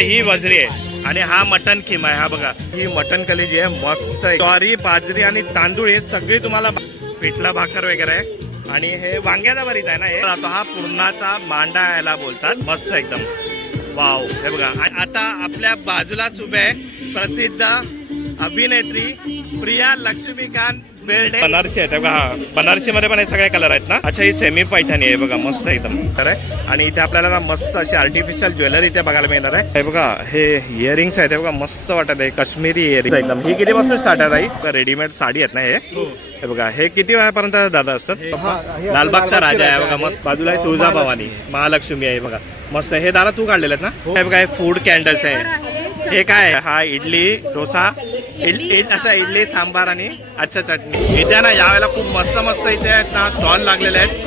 ही वजरी आहे आणि हा मटन खिमा आहे. हा बघा, ही मटन कलेजी आहे, मस्त आहे. ज्वारी, बाजरी आणि तांदूळ हे सगळी तुम्हाला पिठला भाकर वगैरे आहे. आणि हे वांग्याचा भरीत आहे ना. हे हा पूर्णाचा मांडा याला बोलतात. मस्त एकदम वाव. हे बघा, आता आपल्या बाजूलाच उभे आहे प्रसिद्ध अभिनेत्री प्रिया लक्ष्मीकांत बेर्डे. बनारसी आहे बघा, बनारसी मध्ये पण हे सगळे कलर आहेत ना. अच्छा, ही सेमी पैठणी आहे बघा, मस्त एकदम तर आहे. आणि इथे आपल्याला ना मस्त अशी आर्टिफिशियल ज्वेलरी इथे बघायला मिळणार आहे. हे बघा, हे इयरिंग्स आहेत बघा, मस्त वाटत आहे. काश्मीरी इयरिंग एकदम. ही किती पासून स्टार्ट आहे? रेडीमेड साडी आहेत ना हे बघा. हे किती वेळापर्यंत दादा असतात? लालबागचा राजा आहे बघा, मस्त. बाजूला आहे तुळजाभवानी, महालक्ष्मी आहे बघा, मस्त. हे दादा तू काढलेले आहेत ना. हे बघा, हे फूड कॅन्डल्स आहे. हे काय? हा इडली डोसा, असा इडली सांबार आणि अच्छा चटणी. इथे ना यावेळेला खूप मस्त मस्त इथे आहेत ना स्टॉल लागलेले आहेत.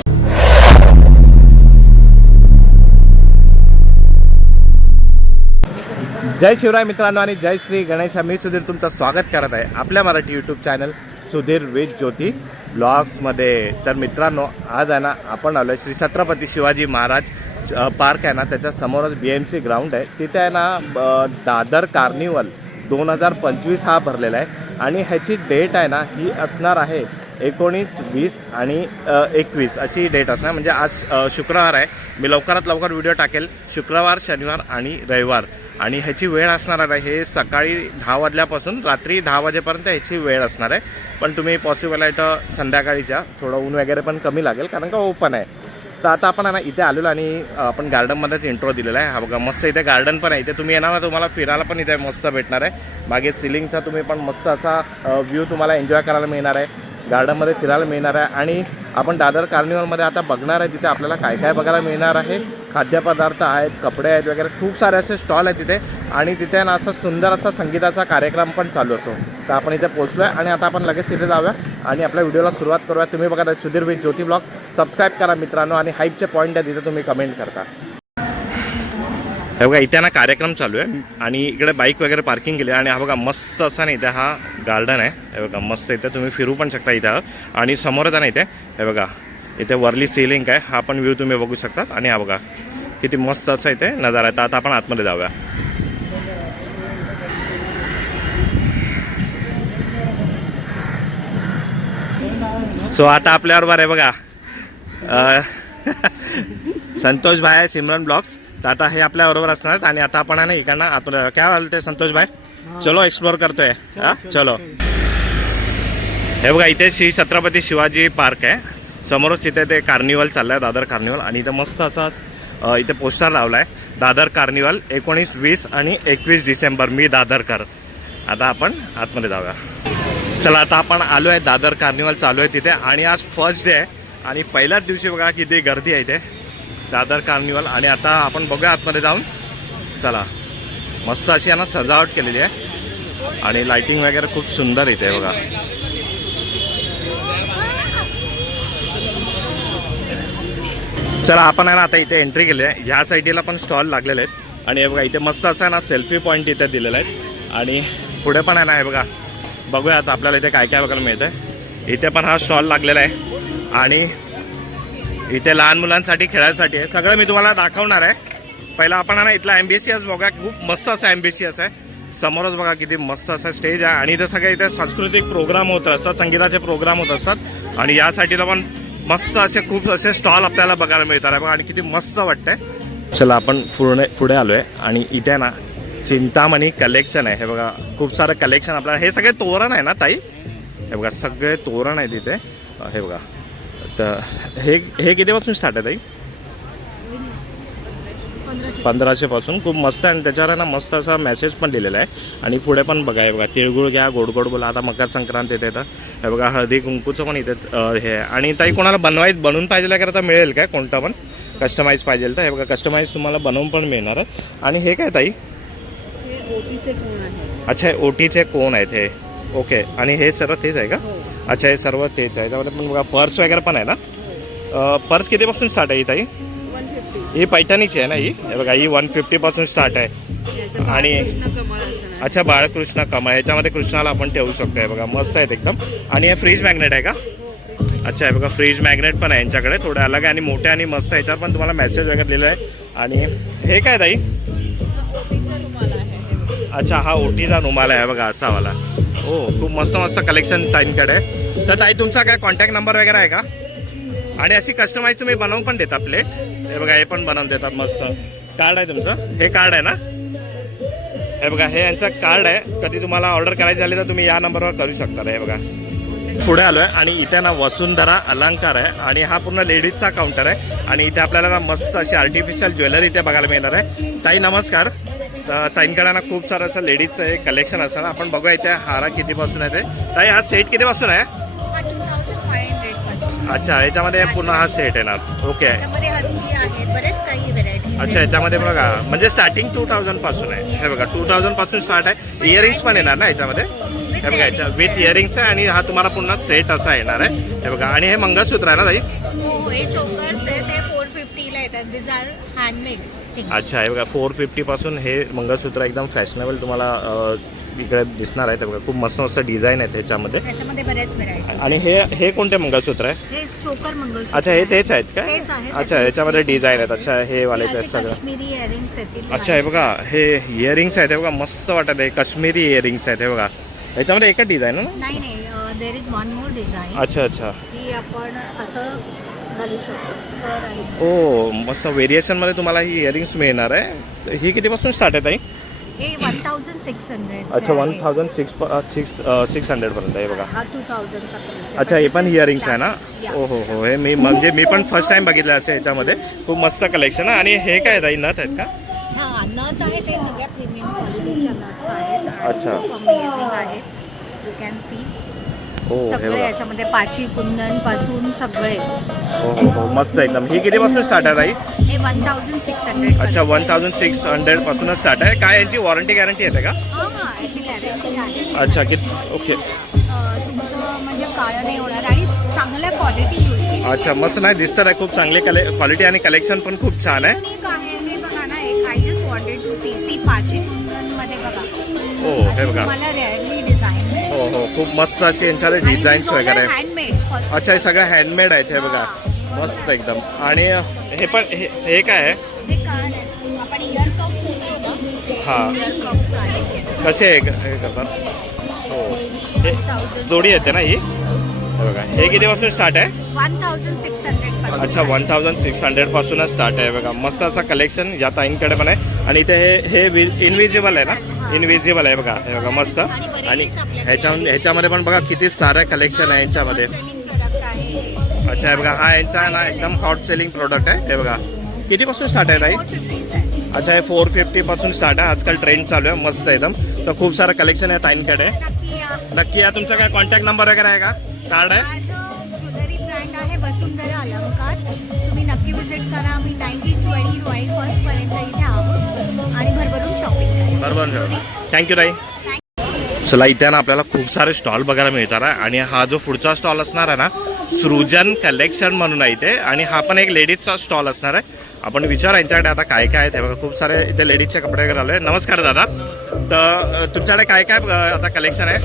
जय शिवराय मित्रांनो आणि जय श्री गणेश. मी सुधीर तुमचं स्वागत करत आहे आपल्या Marathi YouTube channel Sudhir with Jyoti ब्लॉग्समध्ये. तर मित्रांनो, आज आहे ना आपण आलो श्री छत्रपती शिवाजी महाराज पार्क आहे ना, त्याच्या समोरच BMC ग्राउंड आहे. तिथे आहे ना दादर कार्निवल 2025 हा भरलेला आहे. आणि ह्याची डेट आहे ना, ही असणार आहे 19, 20 आणि 21 अशी डेट असणार. म्हणजे आज शुक्रवार आहे. मी लवकरात लवकर व्हिडिओ टाकेल शुक्रवार, शनिवार आणि रविवार. आणि ह्याची वेळ असणार आहे हे सकाळी 10 वाजल्यापासून रात्री 10 वाजेपर्यंत ह्याची वेळ असणार आहे. पण तुम्ही पॉसिबल आहे तर संध्याकाळीच्या, थोडं ऊन वगैरे पण कमी लागेल कारण का ओपन आहे. तर आता आपण आहे ना इथे आलेलो आणि आपण गार्डनमध्येच इंट्रो दिलेला आहे. हा बघा, मस्त इथे गार्डन पण आहे. इथे तुम्ही येणार ना, तुम्हाला फिरायला पण इथे मस्त भेटणार आहे. मागे सिलिंगचा तुम्ही पण मस्त असा व्ह्यू तुम्हाला एन्जॉय करायला मिळणार आहे. गार्डनमध्ये फिरायला मिळणार आहे. आणि आपण दादर कार्निवलमध्ये आता बघणार आहे तिथे आपल्याला काय काय बघायला मिळणार आहे. खाद्यपदार्थ आहेत, कपडे आहेत वगैरे, खूप सारे असे स्टॉल आहेत तिथे. आणि तिथे ना असा सुंदर असा संगीताचा कार्यक्रम पण चालू असतो. तर आपण इथे पोहोचलो आहे आणि आता आपण लगेच तिथे जाऊया आणि आपल्या व्हिडिओला सुरुवात करूया. तुम्ही बघा Sudhir with Jyoti blog, subscribe करा मित्रांनो. आणि हाईपचे पॉईंट आहे तिथे तुम्ही कमेंट करता. हे बघा, इथे ना कार्यक्रम चालू आहे आणि इकडे बाईक वगैरे पार्किंग केली. आणि हा बघा, मस्त असा ना इथे हा गार्डन आहे. हे बघा, मस्त इथे तुम्ही फिरू पण शकता इथं. आणि समोरच आहे ना इथे, हे बघा, इथे वरली सिलिंग आहे. हा पण व्ह्यू तुम्ही बघू शकता. आणि हा बघा किती मस्त असा इथे नजारा आहे. तर आता आपण आतमध्ये जाऊया. सो आता आपल्याबरोबर आहे बघा संतोष भाई, सिमरन ब्लॉग्स. तर आता हे आपल्या बरोबर असणार आहेत. आणि आता आपण आहे ना इकडनं आतमध्ये काय बोलते संतोष भाई, चलो एक्सप्लोर करतोय. हा चलो. हे बघा, इथे श्री छत्रपती शिवाजी पार्क आहे. समोरच इथे ते कार्निवल चाललंय, दादर कार्निवल. आणि इथे मस्त असा इथे पोस्टर लावला आहे, दादर कार्निवल 19, 20 आणि 21 डिसेंबर, मी दादरकर. आता आपण आतमध्ये जाऊया. चला, आता आपण आलो आहे, दादर कार्निवल चालू आहे तिथे. आणि आज फर्स्ट डे आहे आणि पहिल्याच दिवशी बघा किती गर्दी आहे इथे दादर कार्निवल. आणि आता आपण बघूया आतमध्ये जाऊन. चला, मस्त अशी आहे ना सजावट केलेली आहे आणि लाइटिंग वगैरे खूप सुंदर इथे बघा. चला, आपण आहे ना आता इथे एंट्री केली आहे. ह्या साईडला पण स्टॉल लागलेले आहेत. आणि हे बघा, इथे मस्त असं आहे ना सेल्फी पॉईंट इथे दिलेले आहेत. आणि पुढे पण आहे ना, हे बघा, बघूया आता आपल्याला इथे काय काय बघायला मिळतं आहे. इथे पण हा स्टॉल लागलेला आहे आणि इथे लहान मुलांसाठी खेळायसाठी आहे. सगळं मी तुम्हाला दाखवणार आहे. पहिला आपण आहे ना इथला ॲम्बिशियस बघा, खूप मस्त असा ॲम्बिशियस आहे. समोरच बघा किती मस्त असा स्टेज आहे. आणि इथे सगळे इथे सांस्कृतिक प्रोग्राम होत असतात, संगीताचे प्रोग्राम होत असतात. आणि या साईडला पण मस्त असे खूप असे स्टॉल आपल्याला बघायला मिळतात आहे बघा. आणि किती मस्त वाटतंय. चला, आपण पुढे आलो आहे आणि इथे ना चिंतामणी कलेक्शन आहे. हे बघा, खूप सारं कलेक्शन आपल्याला. हे सगळे तोरण आहे ना ताई? हे बघा, सगळे तोरण आहे तिथे. हे बघा, तर हे कितीपासून स्टार्ट आहे ताई? 1500 पासून. खूप मस्त आहे. आणि त्याच्यावर ना मस्त असा मेसेज पण लिहिलेला आहे. आणि पुढे पण बघा, हे बघा, तिळगुळ घ्या, गोड गोड बोला. आता मकर संक्रांत येते तर हे बघा, हळदी कुंकूचं पण इथे हे. आणि ताई कोणाला बनवून पाहिजे का तर मिळेल काय? कोणतं पण कस्टमाइज पाहिजे तर हे बघा, कस्टमाइज तुम्हाला बनवून पण मिळणार आहे. आणि हे काय ताई? अच्छा, हे ओटीचे कोण आहेत हे? ओके. आणि हे सर्व तेच आहे का? अच्छा, हे सर्व तेच आहे. त्यामध्ये पण बघा पर्स वगैरे पण आहे ना. पर्स कितीपासून स्टार्ट आहे ही ताई? 150. ही पैठणीची आहे ना ही? हे बघा, ही 150 पासून स्टार्ट आहे. आणि अच्छा, बाळकृष्ण कमळ, ह्याच्यामध्ये कृष्णाला आपण ठेवू शकतो. हे बघा, मस्त आहेत एकदम. आणि हे फ्रीज मॅग्नेट आहे का? अच्छा, हे बघा, फ्रीज मॅग्नेट पण आहे यांच्याकडे, थोडे अलग आहे आणि मोठे आणि मस्त. ह्याच्यावर पण तुम्हाला मेसेज वगैरे लिहिलं आहे. आणि हे काय ताई? अच्छा, हा ओटीचा रुमाल आहे बघा असा वाला. हो, खूप मस्त मस्त कलेक्शन ताईंकडे आहे. तर ताई तुमचा काय कॉन्टॅक्ट नंबर वगैरे आहे का? आणि अशी कस्टमाइज तुम्ही बनवून पण देता प्लेट? हे बघा, हे पण बनवून देतात. मस्त कार्ड आहे तुमचं, हे कार्ड आहे ना? हे बघा, हे यांचं कार्ड आहे. कधी तुम्हाला ऑर्डर करायची झाली तर तुम्ही या नंबरवर करू शकता. हे बघा, पुढे आलोय आणि इथे ना वसुंधरा अलंकार आहे आणि हा पूर्ण लेडीजचा काउंटर आहे. आणि इथे आपल्याला ना मस्त अशी आर्टिफिशियल ज्वेलरी इथे बघायला मिळणार आहे. ताई नमस्कार. तर ताईंकडे ना खूप सारं असं लेडीजचं एक कलेक्शन असतं. आपण बघूया इथे हारा कितीपासून आहे ते. ताई हा सेट कितीपासून आहे? 2500 पासून. अच्छा, याच्यामध्ये पूर्ण हा सेट येणार. ओके. त्याच्यामध्ये हसली आहे, बरेच काही व्हरायटी. अच्छा, याच्यामध्ये बघा म्हणजे स्टार्टिंग 2000 पासून आहे. हे बघा 2000 पासून स्टार्ट आहे. इयरिंग्स पण येणार ना याच्यामध्ये? हे बघा, याच्या विथ इयरिंग्स आहे आणि हा तुम्हाला पूर्ण सेट असा येणार आहे. हे बघा, आणि हे मंगळसूत्र आहे ना ताई? हो, हे चोकर्स आहे, ते 450 ला येतात. दिस आर हँडमेड. अच्छा, हे बघा 450 पासून हे मंगळसूत्र एकदम फॅशनेबल तुम्हाला इकडे दिसणार आहे. बघा, खूप मस्त मस्त डिझाईन आहे त्याच्यामध्ये. त्याच्यामध्ये बरेच व्हरायटी. आणि हे कोणते मंगळसूत्र आहे? हे चोकर मंगळसूत्र. अच्छा, हे तेच आहेत का? तेच आहेत. अच्छा, याच्यामध्ये डिझाईन आहेत. अच्छा, हे वाले असे आहेत सगळं. काश्मीरी इयरिंग्स आहेत. अच्छा, हे बघा, हे इयरिंग्स आहेत. हे बघा, मस्त वाटत आहे. काश्मीरी इयरिंग्स आहेत. हे बघा, याच्यामध्ये एकच डिझाईन आहे ना? नाही, there is one more design. अच्छा अच्छा. ही आपण असं घालू शकतो. सर आणि ओ, मस्त व्हेरिएशनमध्ये तुम्हाला ही इयरिंग्स मिळणार आहे. ही कितीपासून स्टार्ट आहे ताई? हे 1600. अच्छा, 1600 पर्यंत आहे बघा. हा 2000 चा price आहे. अच्छा, हे पण इयरिंग्स आहे ना? Yeah. हो हो हो, हे मी पण फर्स्ट टाइम बघितलं असे याच्यामध्ये. खूप मस्त कलेक्शन आहे. आणि हे काय ताई, नथ आहेत का? हा, नथ आहे, ते सगळ्या प्रीमियम क्वालिटीच्या नथ आहेत. अच्छा. अमेझिंग आहेत. यू कॅन सी हो, हे सगळे बघा. याच्यामध्ये पाची कुंदन पासून सगळे. हो हो हो, मस्त एकदम. ही कितीपासून स्टार्ट आहे ताई? हे 1600. अच्छा, 1600 पासूनच स्टार्ट आहे. काय यांची वॉरंटी गॅरंटी येते का? हा, याची गॅरंटी आहे. अच्छा, ओके. तुमचं म्हणजे काळं नाही होणार आणि चांगल्या क्वालिटी यूज केली. अच्छा, मस्त नाही दिसतं आहे. खूप चांगली क्वालिटी आणि कलेक्शन पण खूप छान आहे. एक आहे, हे बघा ना, एक I just wanted to see पाची कुंदन मध्ये बघा. हो, हे बघा. मला रेअरली डिझाईन. हो हो, खूप मस्त असे यांच्याकडे डिझाईन्स वगैरे आहे. हँडमेड. अच्छा, हे सगळं हँडमेड आहेत. हे बघा, मस्त एकदम. आणि हे पण हे काय आहे? हे कार्ड आहे. आपण इयर कप्स घेतो ना, ते हा. इयर कप्स आहे. कसे हे करतात? हो, हे 1000. जोडी येते ना ही? हे बघा, हे कितीपासून स्टार्ट आहे? 1600 पासून. अच्छा, 1600 पासूनच स्टार्ट आहे. बघा, मस्त असं कलेक्शन या ताईंकडे पण आहे. आणि इथे हे इनविजिबल आहे ना? इनविजिबल आहे बघा. हे बघा, मस्त. आणि ह्याच्यामध्ये पण बघा किती सारं कलेक्शन आहे यांच्यामध्ये. प्रोडक्ट आहे. अच्छा, हे बघा, हा यांचा ना एकदम हॉट सेलिंग प्रोडक्ट आहे. हे बघा, कितीपासून स्टार्ट आहे ताई? 450 आहे. अच्छा, हे 450 पासून स्टार्ट आहे. आजकाल ट्रेंड चालू आहे. मस्त एकदम. तर खूप सारं कलेक्शन आहे ताईंकडे. नक्की या. नक्की या. तुमचा काय कॉन्टॅक्ट नंबर वगैरे आहे का? कार्ड आहे? माझं ज्वेलरी ब्रँड आहे वसुंधरा अलंकार. तुम्ही नक्की विजिट करा. मी 1920 रॉयल फर्स्ट पर्यंत इथे आहोत आणि भरभरून शॉपिंग करा. बरोबर. थँक्यू ताई. चला, इथे ना आपल्याला खूप सारे स्टॉल बघायला मिळतात आहे. आणि हा जो पुढचा स्टॉल असणार आहे ना, सृजन कलेक्शन म्हणून आहे इथे. आणि हा पण एक लेडीजचा स्टॉल असणार आहे. आपण विचार यांच्याकडे आता काय काय आहे ते बघा. खूप सारे इथे लेडीजचे कपडे वगैरे आले. नमस्कार दादा. तर तुमच्याकडे काय काय आता कलेक्शन आहे?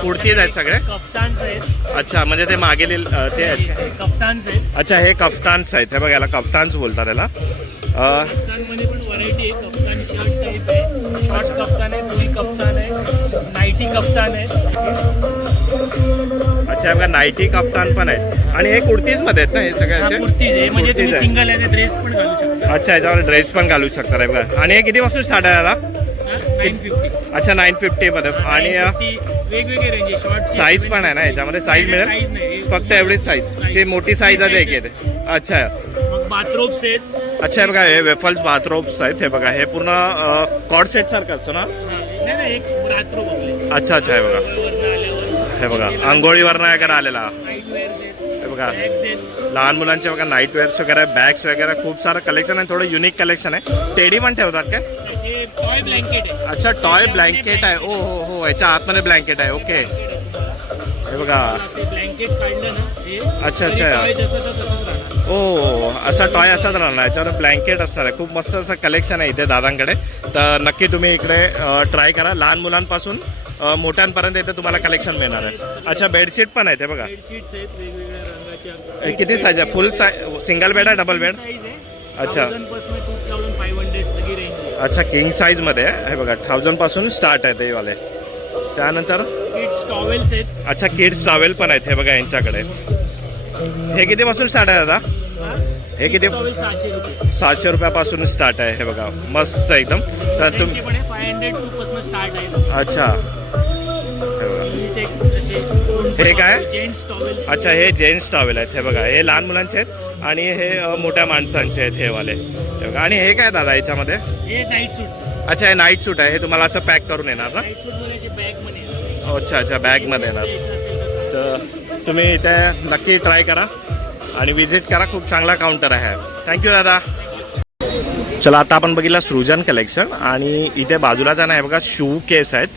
कुर्तीज आहेत सगळे? कफ्तान्स आहेत. अच्छा, म्हणजे ते मागील ते आहेत. कफ्तान्स आहेत. अच्छा, हे कफ्तान्स आहेत. हे बघा, याला कफ्तान्स बोलतात याला. कफ्तानमध्ये पण व्हरायटी आहे. कफ्तान शर्ट टाईप आहे, शॉर्ट कफ्तान आहे, फुल कफ्तान आहे, नाईटी कफ्तान आहे. अच्छा, बघा, नाईटी कफ्तान पण आहेत. आणि हे कुर्तीज मध्ये आहेत ना हे सगळे हा असे? कुर्तीज आहे, म्हणजे कुर्तीज तुम्ही आहे. सिंगल याने ड्रेस पण घालू शकता. अच्छा, याच्यावर ड्रेस पण घालू शकता. हे बघा. आणि हे कितीपासून स्टार्ट आहे दादा? 950. अच्छा, 950 मध्ये. आणि 950 वेगवेगळे रेंज आहे. शॉर्ट साईज पण आहे ना याच्यामध्ये? साईज साईज मिळेल? नाही, फक्त एवढीच साईज? ती मोठी साईज आहे एक येते. अच्छा मग बाथरोब्स आहेत. अच्छा, हे बघा, हे वेफल्स बाथरोब्स आहेत. हे बघा, हे पूर्ण कॉर्ड सेट सारखं असतं ना? नाही, एक बाथरोब आपले. अच्छा अच्छा, हे बघा. वरनं आल्यावर हे बघा, आंघोळीवरनं वगैरे आलेला. नाईट वेअर्स आहेत, हे बघा, बॅग्स आहेत. लहान मुलांचे बघा नाईट वेअर्स वगैरे, बॅग्स वगैरे, खूप सारं कलेक्शन आहे. थोडं युनिक कलेक्शन आहे. टेडी पण ठेवतात काय? हे टॉय ब्लँकेट आहे. अच्छा, टॉय ब्लँकेट आहे. ओ हो हो, याच्या आतमध्ये ब्लँकेट आहे. ओके, हे बघा. ब्लँकेट काढलं ना हे. अच्छा अच्छा. टॉय जसं तसंच राहणार. ओ, असा टॉय असाच राहणार. याच्यावर ब्लँकेट असणार आहे. खूप मस्त असं कलेक्शन आहे इथे दादांकडे. तर नक्की तुम्ही इकडे ट्राय करा. लहान मुलांपासून मोठ्यांपर्यंत इथे तुम्हाला कलेक्शन मिळणार आहे. अच्छा, बेडशीट पण आहे ते बघा. बेडशीट्स आहेत वेगवेगळ्या रंगाच्या. किती साईज आहे? फुल साईज, सिंगल बेड आहे, डबल बेड? साईज आहे. अच्छा. 1000 पासून 2500 सगळी रेंज आहे. अच्छा किंग साईजमध्ये आहे हे बघा 1000 पासून स्टार्ट आहे ते वाले. त्यानंतर किड्स टॉवेल्स आहेत. अच्छा किड्स टॉवेल पण आहेत हे बघा यांच्याकडे. हे कितीपासून स्टार्ट आहे दादा? हे किती? टॉवेल 600 रुपये. 700 रुपयापासून स्टार्ट आहे हे बघा मस्त एकदम. तर त्यांची पण 502 पासून स्टार्ट आहे. अच्छा हे बघा. युनिसेक्स असे हे काय? Gents towels. अच्छा हे जेंट्स टॉवेल आहेत हे बघा. हे लहान मुलांचे आहेत आणि हे मोठ्या माणसांचे आहेत हे वाले हे बघा. आणि हे काय दादा याच्यामध्ये? हे नाईट सूट्स. अच्छा हे नाईट सूट आहे. हे तुम्हाला असं पॅक करून येणार ना? नाईट सूट मध्ये असे बॅग मध्ये येतात. अच्छा अच्छा बॅगमध्ये येणार. तर तुम्ही इथे नक्की ट्राय करा आणि विजिट करा. खूप चांगला काउंटर आहे. थँक्यू दादा. चला आता आपण बघितलं सृजन कलेक्शन आणि इथे बाजूला जाणं आहे बघा शू केस आहेत.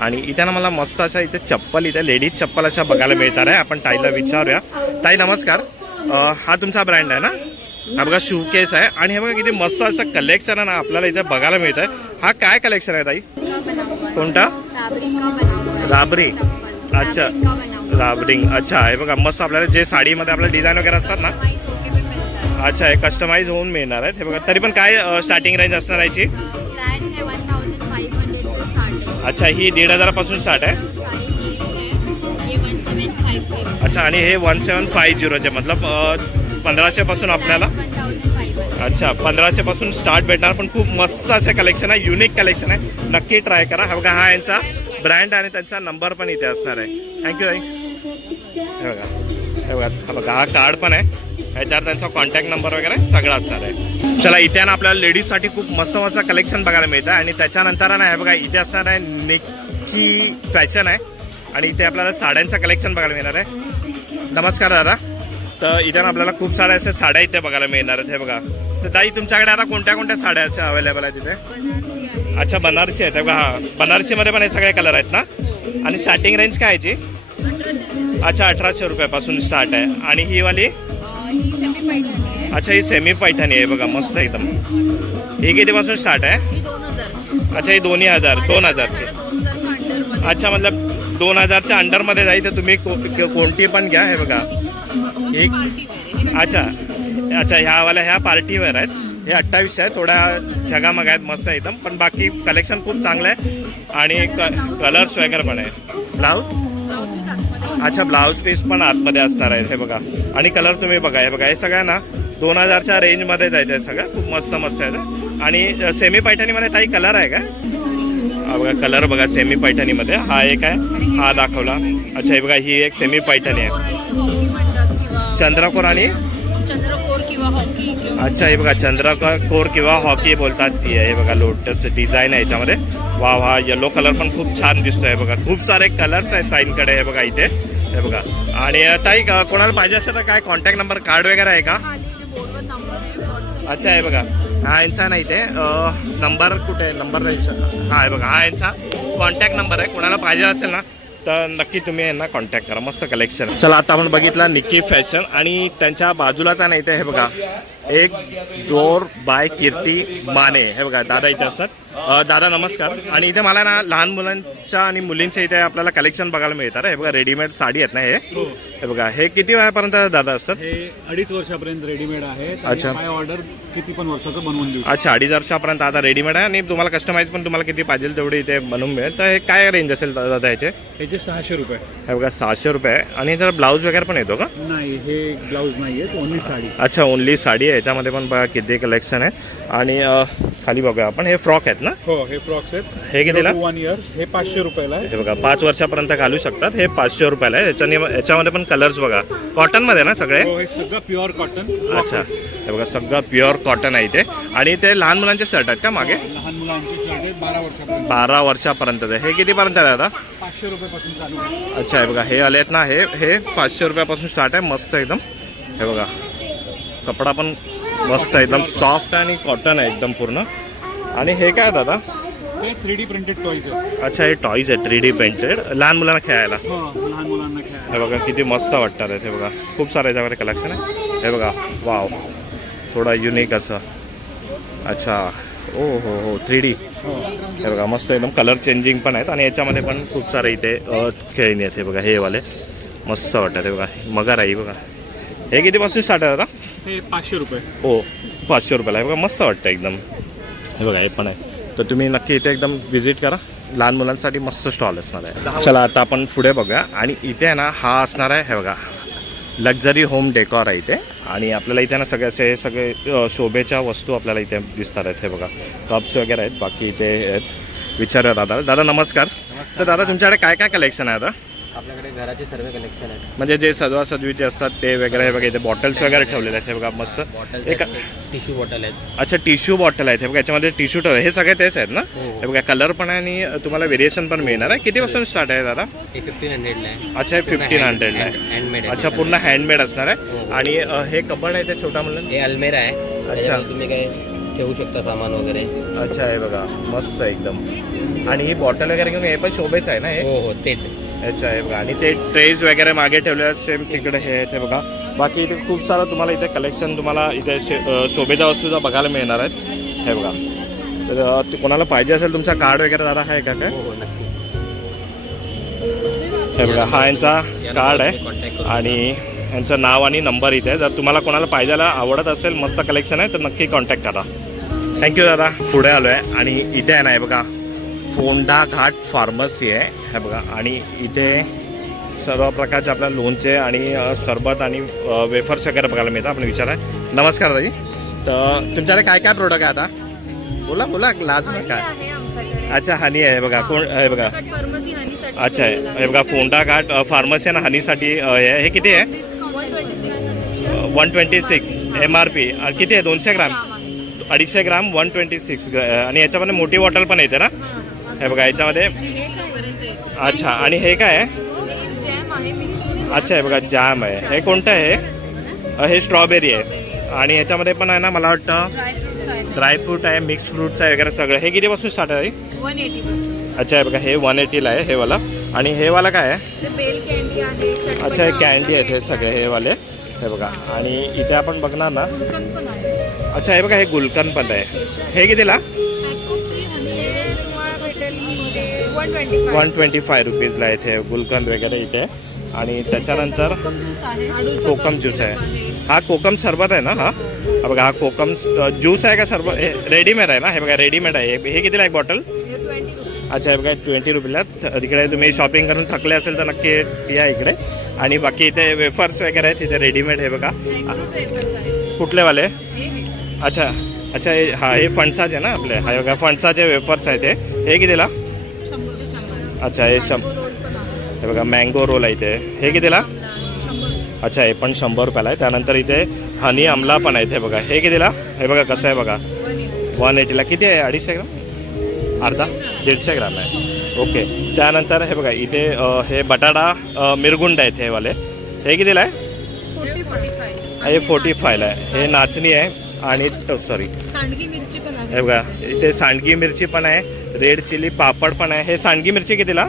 आणि इथे ना मला मस्त अशा इथे चप्पल इथे लेडीज चप्पल अशा बघायला मिळणार आहे. आपण ताईला विचारूया. ताई नमस्कार. हा तुमचा ब्रँड आहे ना? हा बघा शू केस आहे आणि हे बघा किती मस्त असं कलेक्शन आहे ना आपल्याला इथे बघायला मिळत आहे. हा काय कलेक्शन आहे ताई? कोणता? राबरी. अच्छा राबरिंग. अच्छा हे बघा मस्त आपल्याला जे साडीमध्ये आपल्या डिझाईन वगैरे असतात ना. अच्छा हे कस्टमाइज होऊन मिळणार आहेत हे बघा. तरी पण काय स्टार्टिंग रेंज असणार याची? अच्छा ही 1500 पासून स्टार्ट आहे. अच्छा आणि हे 1750 मतलब 1500 पासून आपल्याला. अच्छा 1500 पासून स्टार्ट भेटणार. पण खूप मस्त असे कलेक्शन आहे. युनिक कलेक्शन आहे. नक्की ट्राय करा. हा बघा हा यांचा ब्रँड आणि त्यांचा नंबर पण इथे असणार आहे. थँक्यू ताई. हे बघा हे बघा हा बघा हा कार्ड पण आहे. ह्याच्यावर त्यांचा कॉन्टॅक्ट नंबर वगैरे सगळं असणार आहे. चला इथे ना आपल्याला लेडीजसाठी खूप मस्त मस्त कलेक्शन बघायला मिळतं आणि त्याच्यानंतर ना हे बघा इथे असणार आहे निक्की फॅशन आहे आणि इथे आपल्याला साड्यांचं कलेक्शन बघायला मिळणार आहे. नमस्कार दादा. तर इथे ना आपल्याला खूप साऱ्या अशा साड्या इथे बघायला मिळणार आहेत हे बघा. तर ताई तुमच्याकडे आता कोणत्या कोणत्या साड्या अशा अवेलेबल आहेत तिथे? अच्छा बनारसी आहेत बघा. हा बनारसीमध्ये पण हे सगळे कलर आहेत ना? आणि स्टार्टिंग रेंज काय याची? अच्छा 1800 रुपयापासून स्टार्ट आहे. आणि ही वाली? अच्छा ही सेमी पैठणी आहे बघा मस्त एकदम. ही कितीपासून स्टार्ट आहे? अच्छा ही 2000ची. अच्छा मतलब 2000च्या अंडरमध्ये जाईल तर तुम्ही कोणती पण घ्या हे बघा. एक अच्छा अच्छा ह्या पार्टीवेअर आहेत. हे 2800 आहे. थोड्या झगामग आहेत मस्त एकदम. पण बाकी कलेक्शन खूप चांगलं आहे आणि कलर्स वगैरे पण आहे. ब्लाऊज अच्छा ब्लाऊज पीस पण आतमध्ये असणार आहे हे बघा. आणि कलर तुम्ही बघा हे बघा. हे सगळं ना 2000च्या रेंजमध्ये जायचं आहे सगळं. खूप मस्त मस्त आहे. आणि सेमी पैठणीमध्ये काही कलर आहे का? हा बघा कलर बघा सेमी पैठणीमध्ये. हा एक आहे हा दाखवला. अच्छा हे बघा ही एक सेमी पैठणी आहे. चंद्रकोर आणि अच्छा हे बघा चंद्रकोर किंवा हॉकी बोलतात ती आहे. हे बघा लोटस डिझाईन आहे याच्यामध्ये. वा हा येलो कलर पण खूप छान दिसतोय बघा. खूप सारे कलर्स आहेत ताईंकडे हे बघा इथे हे बघा. आणि ताई कोणाला पाहिजे असेल तर काय कॉन्टॅक्ट नंबर कार्ड वगैरे आहे का? अच्छा आहे बघा हा यांचा नाही इथे नंबर कुठे आहे? नंबर नाही. हा आहे बघा हा यांचा कॉन्टॅक्ट नंबर आहे. कोणाला पाहिजे असेल ना तर नक्की तुम्ही यांना कॉन्टॅक्ट करा. मस्त कलेक्शन. चला आता आपण बघितलं निक्की फॅशन आणि त्यांच्या बाजूलाचा नाही ते हे बघा एक डोर बाय कीर्ती माने हे बघा दादा इथे असतात. दादा नमस्कार. आणि इथे मला ना लहान मुलांच्या आणि मुलींच्या इथे आपल्याला कलेक्शन बघायला मिळतात. हे बघा रेडीमेड साडी आहेत ना हे बघा. हे किती वयापर्यंत दादा असतात? हे 2.5 वर्षापर्यंत रेडीमेड आहे. अच्छा काय ऑर्डर किती पण वर्षाचं बनवून देऊ. अच्छा 2.5 वर्षापर्यंत आता रेडीमेड आहे आणि तुम्हाला कस्टमाइज पण तुम्हाला किती पाहिजे तेवढी इथे बनवून मिळेल. तर हे काय रेंज असेल दादा याचे? ह्याचे 600 रुपये. हे बघा 600 रुपये. आणि जर ब्लाऊज वगैरे पण येतो का? नाही हे ब्लाऊज नाही आहे ओनली साडी. अच्छा ओनली साडी आहे. याच्यामध्ये पण बघा किती कलेक्शन आहे. आणि खाली बघूया आपण हे फ्रॉक आहेत ना? हो हे फ्रॉक्स आहेत. हे कितीला? 1 इयर. हे 500 रुपयाला आहे. हे बघा 5 वर्षापर्यंत घालू शकतात. हे 500 रुपयाला आहे. याच्यामध्ये पण कलर्स बघा कॉटनमध्ये ना सगळे? हो हे सगळं प्युअर कॉटन. अच्छा हे बघा सगळं प्युअर कॉटन आहे इथे. आणि ते लहान मुलांचे शर्ट आहेत का मागे? लहान मुलांचे शर्ट आहेत 12 वर्षापर्यंत. 12 वर्षापर्यंत. हे कितीपर्यंत आहे आता? 500 रुपयापासून चालू आहे. अच्छा हे बघा हे आले आहेत ना हे 500 रुपयापासून स्टार्ट आहे. मस्त एकदम. हे बघा कपडा पण मस्त आहे एकदम सॉफ्ट आणि कॉटन आहे एकदम पूर्ण. आणि हे काय दादा? हे 3D प्रिंटेड टॉईज आहेत. अच्छा हे टॉईज आहे 3D प्रिंटेड लहान मुलांना खेळायला. हो लहान मुलांना खेळायला. हे बघा किती मस्त वाटतात हे बघा. खूप सारं याच्यामध्ये कलेक्शन आहे. हे बघा वाव थोडा युनिक असं. अच्छा ओ हो 3D. हे बघा मस्त एकदम कलर चेंजिंग पण आहेत. आणि याच्यामध्ये पण खूप सारे इथे खेळणी आहेत. हे बघा हे वाले मस्त वाटतात. हे बघा मगर आहे बघा. हे कितीपासून स्टार्ट आहे दादा? हे 500 रुपये. हो 500 रुपयाला. हे बघा मस्त वाटतं एकदम. हे बघा हे पण आहे. तर तुम्ही नक्की इथे एकदम व्हिजिट करा. लहान मुलांसाठी मस्त स्टॉल असणार आहे. चला आता आपण पुढे बघूया. आणि इथे आहे ना हा असणार आहे, हे बघा लक्झरी होम डेकॉर आहे इथे. आणि आपल्याला इथे ना सगळे असे हे सगळे शोभेच्या वस्तू आपल्याला इथे दिसतात आहेत. हे बघा कप्स वगैरे आहेत. बाकी इथे आहेत. विचारूया दादा. दादा नमस्कार. तर दादा तुमच्याकडे काय काय कलेक्शन आहे आता? आपल्याकडे घराचे सर्व कलेक्शन आहेत. म्हणजे जे सजवा सजवीचे असतात ते वगैरे हे बघा इथे बॉटल्स वगैरे ठेवलेले आहेत. हे बघा मस्त बॉटल्स एक टिश्यू बॉटल आहेत. अच्छा टिश्यू बॉटल आहेत. हे बघा याच्यामध्ये टिश्यू ठेवले हे सगळे तेच आहेत ना? हो. हे बघा कलर पण आहे आणि तुम्हाला व्हेरिएशन पण मिळणार आहे. कितीपासून स्टार्ट आहे दादा? हे 1500ला आहे. अच्छा हे 1500ला आहे. हँडमेड अच्छा पूर्ण हँडमेड असणार आहे. हो. आणि हे कबड आहे ते छोटा मुलं. हे अल्मेरा आहे. त्याच्यामध्ये तुम्ही काय ठेवू शकता सामान वगैरे. अच्छा हे बघा मस्त आहे एकदम. आणि ही बॉटल वगैरे घेऊन हे पण शोभेच आहे ना हे? हो हो तेच आहे. अच्छा हे बघा. आणि ते ट्रेज वगैरे मागे ठेवलेले सेम तिकडे हे ते बघा. बाकी इथे खूप सारं तुम्हाला इथे कलेक्शन तुम्हाला इथे शोभेच्या वस्तूचा बघायला मिळणार आहेत. हे बघा. तर ते कोणाला पाहिजे असेल तुमचा कार्ड वगैरे दादा आहे का काय? हो हो नक्की. हे बघा हा यांचा कार्ड आहे. कॉन्टॅक्ट करू. आणि यांचं नाव आणि नंबर इथे आहे. जर तुम्हाला कोणाला पाहिजेला आवडत असेल मस्त कलेक्शन आहे तर नक्की कॉन्टॅक्ट करा. थँक्यू दादा. पुढे आलो आहे आणि इथे आहे ना हे बघा फोंडा घाट फार्मसी आहे. हे बघा. आणि इथे सर्व प्रकारचे आपल्या लोणचे आणि सरबत आणि वेफर्स वगैरे बघायला मिळतात. आपण विचारा. नमस्कार दादी. तर तुमच्याकडे काय काय प्रोडक्ट आहे आता? बोला बोला लाज हनी काय. आहे आमच्याकडे. अच्छा हनी आहे बघा. कोण हे बघा. फार्मसी हनीसाठी अच्छा हे बघा फोंडा घाट फार्मसी आणि हनीसाठी हे किती आहे? 126 126 MRP. किती आहे? 200 ग्राम 250 ग्राम 126. आणि याच्यामध्ये मोठी बॉटल पण येते ना? हे बघा याच्यामध्ये. अच्छा आणि हे काय आहे? जॅम आहे मिक्स. अच्छा हे बघा जॅम आहे. हे कोणतं आहे? हे स्ट्रॉबेरी आहे. आणि याच्यामध्ये पण आहे ना मला वाटतं ड्राय फ्रुट्स आहेत. ड्रायफ्रूट आहे मिक्स फ्रूट्स आहे वगैरे सगळं. हे कितीपासून स्टार्ट आहे? 180 पासून. अच्छा हे बघा हे 180ला आहे हे वाला. आणि हे वाला काय आहे? ते बेल कॅन्डी आहे. अच्छा हे कॅन्डी आहेत हे सगळे हे वाले. हे बघा. आणि इथे आपण बघणार ना. अच्छा हे बघा हे गुलकंद पण आहे. हे कितीला? 125 रुपीजला आहे इथे गुलकंद वगैरे इथे. आणि त्याच्यानंतर कोकम ज्यूस आहे. हा कोकम सरबत आहे ना? हा बघा हा कोकम ज्यूस आहे का सरबत? हे रेडीमेड आहे ना? हे बघा रेडीमेड आहे. हे कितीला एक बॉटल? अच्छा हे बघा 20 रुपीला. तिकडे तुम्ही शॉपिंग करून थकले असेल तर नक्की या इकडे. आणि बाकी इथे वेफर्स वगैरे आहेत इथे रेडीमेड. हे बघा कुठले वाले? अच्छा अच्छा हा हे फणसाचे ना आपले? हा बघा फणसाचे वेफर्स आहेत हे कितीला? अच्छा हे हे बघा मँगो रोल आहे इथे. हे कितीला? अच्छा हे पण 100 रुपयाला आहे. त्यानंतर इथे हनी आमला पण आहे. हे बघा हे कितीला? हे बघा कसं आहे बघा 180ला. किती आहे? 250 ग्राम अर्धा 150 ग्राम आहे. ओके. त्यानंतर हे बघा इथे हे बटाटा मिरगुंड आहेत हे वाले. हे कितीला आहे? हे 45ला आहे. हे नाचणी आहे. आणि सॉरी हे बघा इथे सांडगी मिरची पण आहे. रेड चिली पापड पण आहे. हे सांडगी मिरची कितीला?